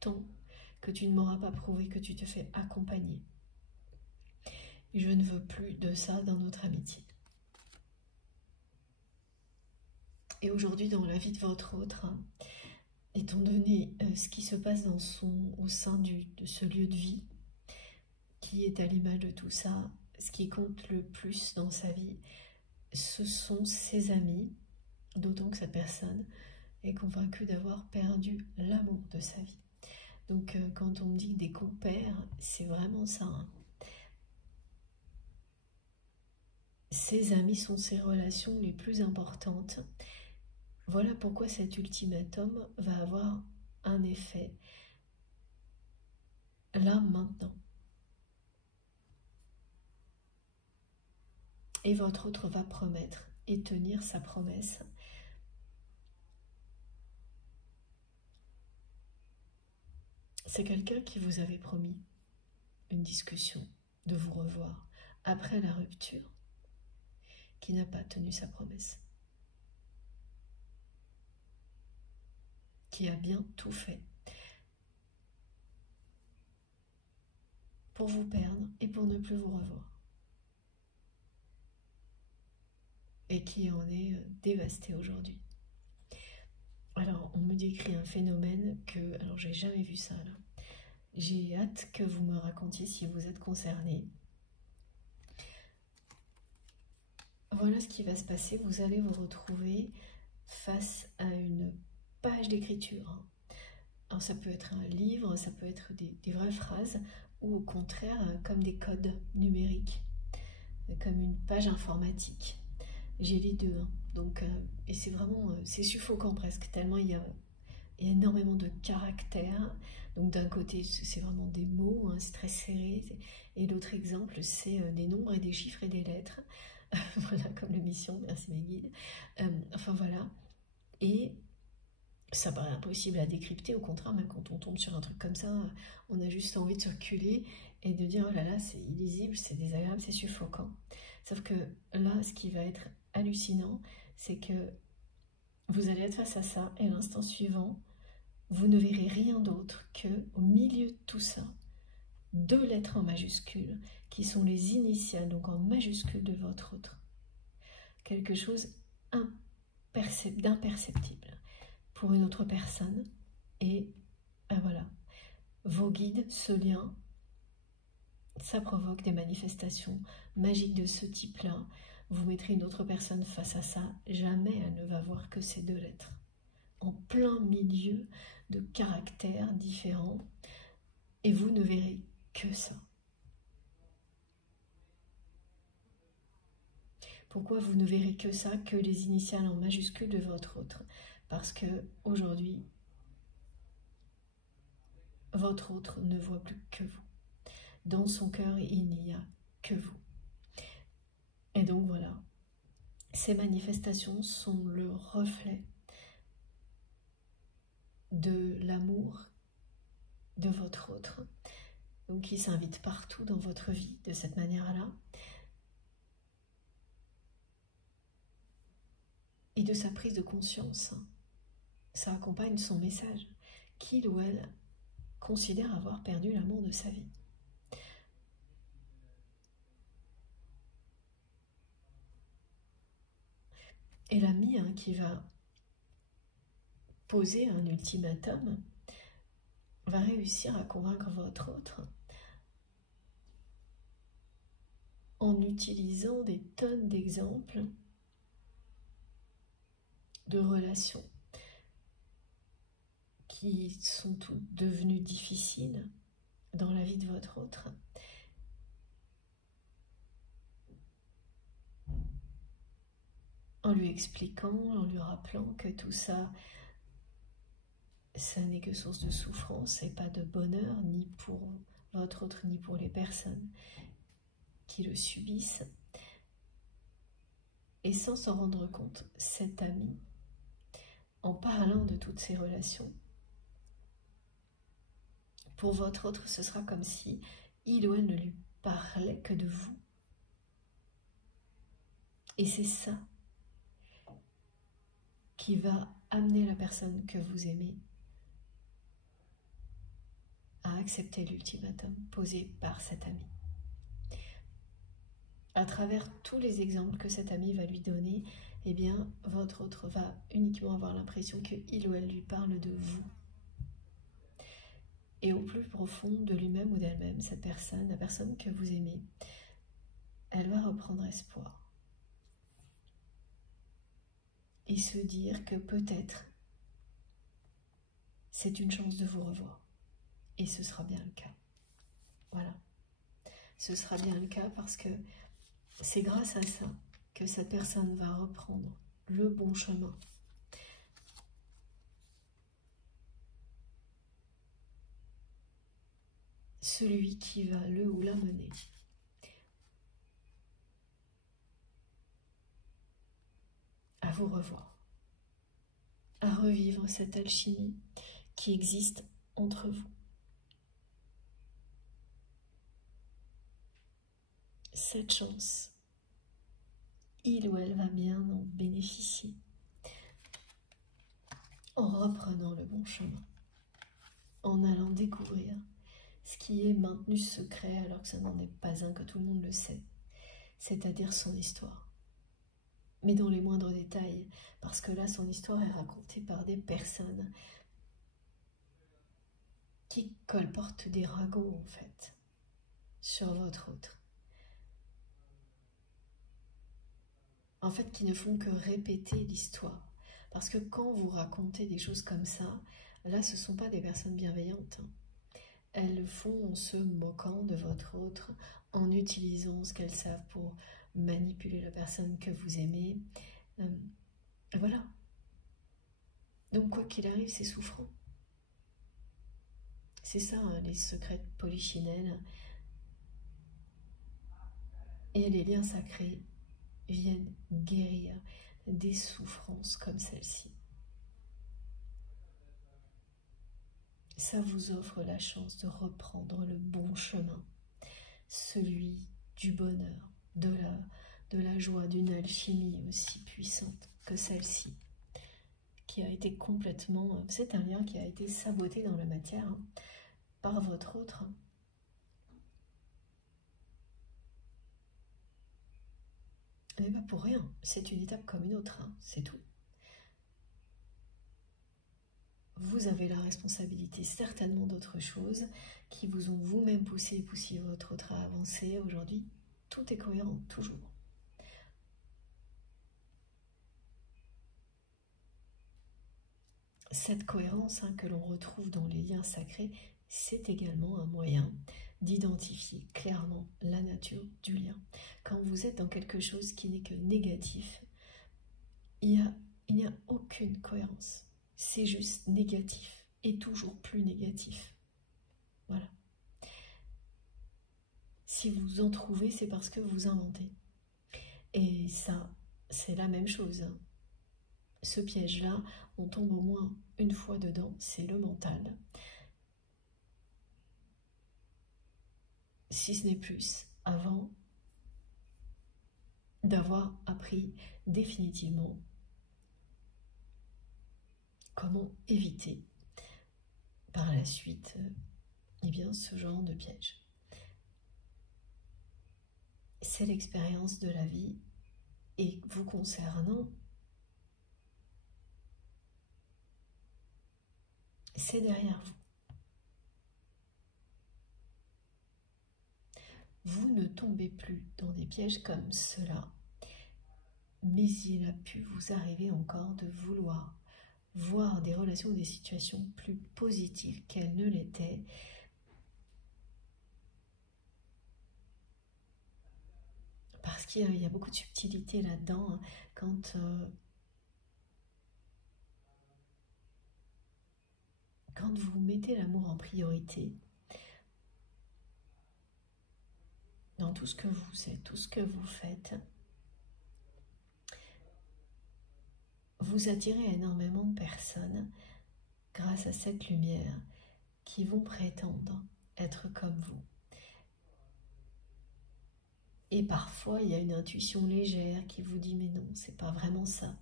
tant que tu ne m'auras pas prouvé que tu te fais accompagner. Je ne veux plus de ça dans notre amitié. Et aujourd'hui, dans la vie de votre autre, étant donné ce qui se passe au sein de ce lieu de vie, qui est à l'image de tout ça, ce qui compte le plus dans sa vie, ce sont ses amis, d'autant que cette personne est convaincue d'avoir perdu l'amour de sa vie. Donc quand on me dit des compères, c'est vraiment ça. Hein. Ses amis sont ses relations les plus importantes. Voilà pourquoi cet ultimatum va avoir un effet là, maintenant. Et votre autre va promettre et tenir sa promesse. C'est quelqu'un qui vous avait promis une discussion, de vous revoir après la rupture, qui n'a pas tenu sa promesse, qui a bien tout fait pour vous perdre et pour ne plus vous revoir, et qui en est dévasté aujourd'hui. Alors, on me décrit un phénomène que, alors j'ai jamais vu ça là. J'ai hâte que vous me racontiez si vous êtes concerné. Voilà ce qui va se passer. Vous allez vous retrouver face à une page d'écriture. Alors ça peut être un livre, ça peut être des vraies phrases, ou au contraire comme des codes numériques, comme une page informatique. J'ai les deux, hein. Donc, et c'est vraiment, c'est suffocant presque, tellement il y a énormément de caractères. Donc d'un côté, c'est vraiment des mots, hein, c'est très serré. Et l'autre exemple, c'est des nombres et des chiffres et des lettres. Voilà, comme l'émission, merci mes guides. Enfin voilà. Et ça paraît impossible à décrypter. Au contraire, même quand on tombe sur un truc comme ça, on a juste envie de se reculer et de dire, oh là là, c'est illisible, c'est désagréable, c'est suffocant. Sauf que là, ce qui va être hallucinant, c'est que vous allez être face à ça et l'instant suivant, vous ne verrez rien d'autre que, au milieu de tout ça, 2 lettres en majuscules qui sont les initiales, donc en majuscule de votre autre. Quelque chose d'imperceptible pour une autre personne. Et ben voilà, vos guides, ce lien, ça provoque des manifestations magiques de ce type-là. Vous mettrez une autre personne face à ça, jamais elle ne va voir que ces 2 lettres. En plein milieu de caractères différents, et vous ne verrez que ça. Pourquoi vous ne verrez que ça, que les initiales en majuscule de votre autre? Parce que aujourd'hui, votre autre ne voit plus que vous. Dans son cœur, il n'y a que vous. Et donc voilà, ces manifestations sont le reflet de l'amour de votre autre, donc qui s'invite partout dans votre vie de cette manière-là, et de sa prise de conscience. Ça accompagne son message, qu'il ou elle considère avoir perdu l'amour de sa vie. Et l'ami qui va poser un ultimatum va réussir à convaincre votre autre en utilisant des tonnes d'exemples de relations qui sont toutes devenues difficiles dans la vie de votre autre. En lui expliquant, en lui rappelant que tout ça, ça n'est que source de souffrance et pas de bonheur, ni pour votre autre, ni pour les personnes qui le subissent. Et sans s'en rendre compte, cet ami en parlant de toutes ces relations, pour votre autre, ce sera comme si il ou elle ne lui parlait que de vous. Et c'est ça qui va amener la personne que vous aimez à accepter l'ultimatum posé par cet ami. À travers tous les exemples que cet ami va lui donner, eh bien, votre autre va uniquement avoir l'impression qu'il ou elle lui parle de vous. Et au plus profond de lui-même ou d'elle-même, cette personne, la personne que vous aimez, elle va reprendre espoir. Et se dire que peut-être c'est une chance de vous revoir. Et ce sera bien le cas. Voilà. Ce sera bien le cas parce que c'est grâce à ça que cette personne va reprendre le bon chemin. Celui qui va le ou la mener à vous revoir, à revivre cette alchimie qui existe entre vous. Cette chance, il ou elle va bien en bénéficier en reprenant le bon chemin, en allant découvrir ce qui est maintenu secret alors que ça n'en est pas un, que tout le monde le sait, c'est-à-dire son histoire. Mais dans les moindres détails, parce que là, son histoire est racontée par des personnes qui colportent des ragots, en fait, sur votre autre. En fait, qui ne font que répéter l'histoire. Parce que quand vous racontez des choses comme ça, là, ce ne sont pas des personnes bienveillantes. Elles le font en se moquant de votre autre, en utilisant ce qu'elles savent pour manipuler la personne que vous aimez. Voilà. Donc, quoi qu'il arrive, c'est souffrant. C'est ça, hein, les secrets de Polichinelle. Et les liens sacrés viennent guérir des souffrances comme celle-ci. Ça vous offre la chance de reprendre le bon chemin, celui du bonheur, de la joie, d'une alchimie aussi puissante que celle-ci, qui a été complètement... C'est un lien qui a été saboté dans la matière hein, par votre autre. Mais pas pour rien, c'est une étape comme une autre, hein, c'est tout. Vous avez la responsabilité certainement d'autres choses qui vous ont vous-même poussé et poussé votre autre à avancer. Aujourd'hui, tout est cohérent, toujours. Cette cohérence hein, que l'on retrouve dans les liens sacrés, c'est également un moyen d'identifier clairement la nature du lien. Quand vous êtes dans quelque chose qui n'est que négatif, il n'y a aucune cohérence. C'est juste négatif et toujours plus négatif. Voilà. Si vous en trouvez, c'est parce que vous inventez. Et ça, c'est la même chose. Hein. Ce piège-là, on tombe au moins une fois dedans, c'est le mental. Si ce n'est plus, avant d'avoir appris définitivement comment éviter par la suite eh bien, ce genre de piège. C'est l'expérience de la vie et vous concernant, c'est derrière vous. Vous ne tombez plus dans des pièges comme cela, mais il a pu vous arriver encore de vouloir voir des relations ou des situations plus positives qu'elles ne l'étaient. Parce qu'il y a beaucoup de subtilité là-dedans, hein, quand vous mettez l'amour en priorité, dans tout ce que vous êtes, tout ce que vous faites, vous attirez énormément de personnes grâce à cette lumière qui vont prétendre être comme vous. Et parfois, il y a une intuition légère qui vous dit « mais non, c'est pas vraiment ça ».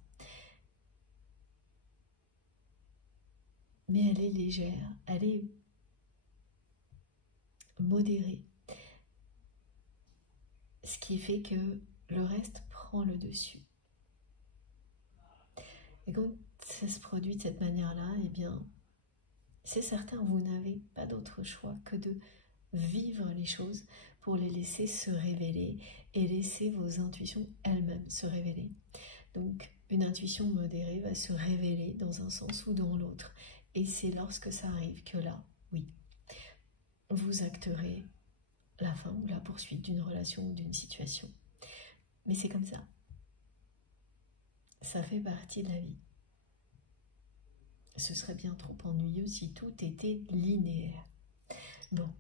Mais elle est légère, elle est modérée. Ce qui fait que le reste prend le dessus. Et quand ça se produit de cette manière-là, eh bien, c'est certain, vous n'avez pas d'autre choix que de vivre les choses pour les laisser se révéler et laisser vos intuitions elles-mêmes se révéler. Donc, une intuition modérée va se révéler dans un sens ou dans l'autre. Et c'est lorsque ça arrive que là, oui, vous acterez la fin ou la poursuite d'une relation ou d'une situation. Mais c'est comme ça. Ça fait partie de la vie. Ce serait bien trop ennuyeux si tout était linéaire. Bon,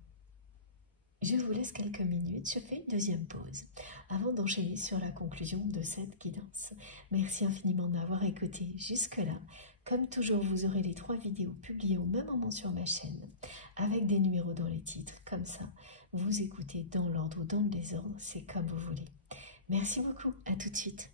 je vous laisse quelques minutes, je fais une deuxième pause avant d'enchaîner sur la conclusion de cette guidance. Merci infiniment de m'avoir écouté jusque-là. Comme toujours, vous aurez les 3 vidéos publiées au même moment sur ma chaîne, avec des numéros dans les titres, comme ça, vous écoutez dans l'ordre ou dans le désordre, c'est comme vous voulez. Merci beaucoup, à tout de suite.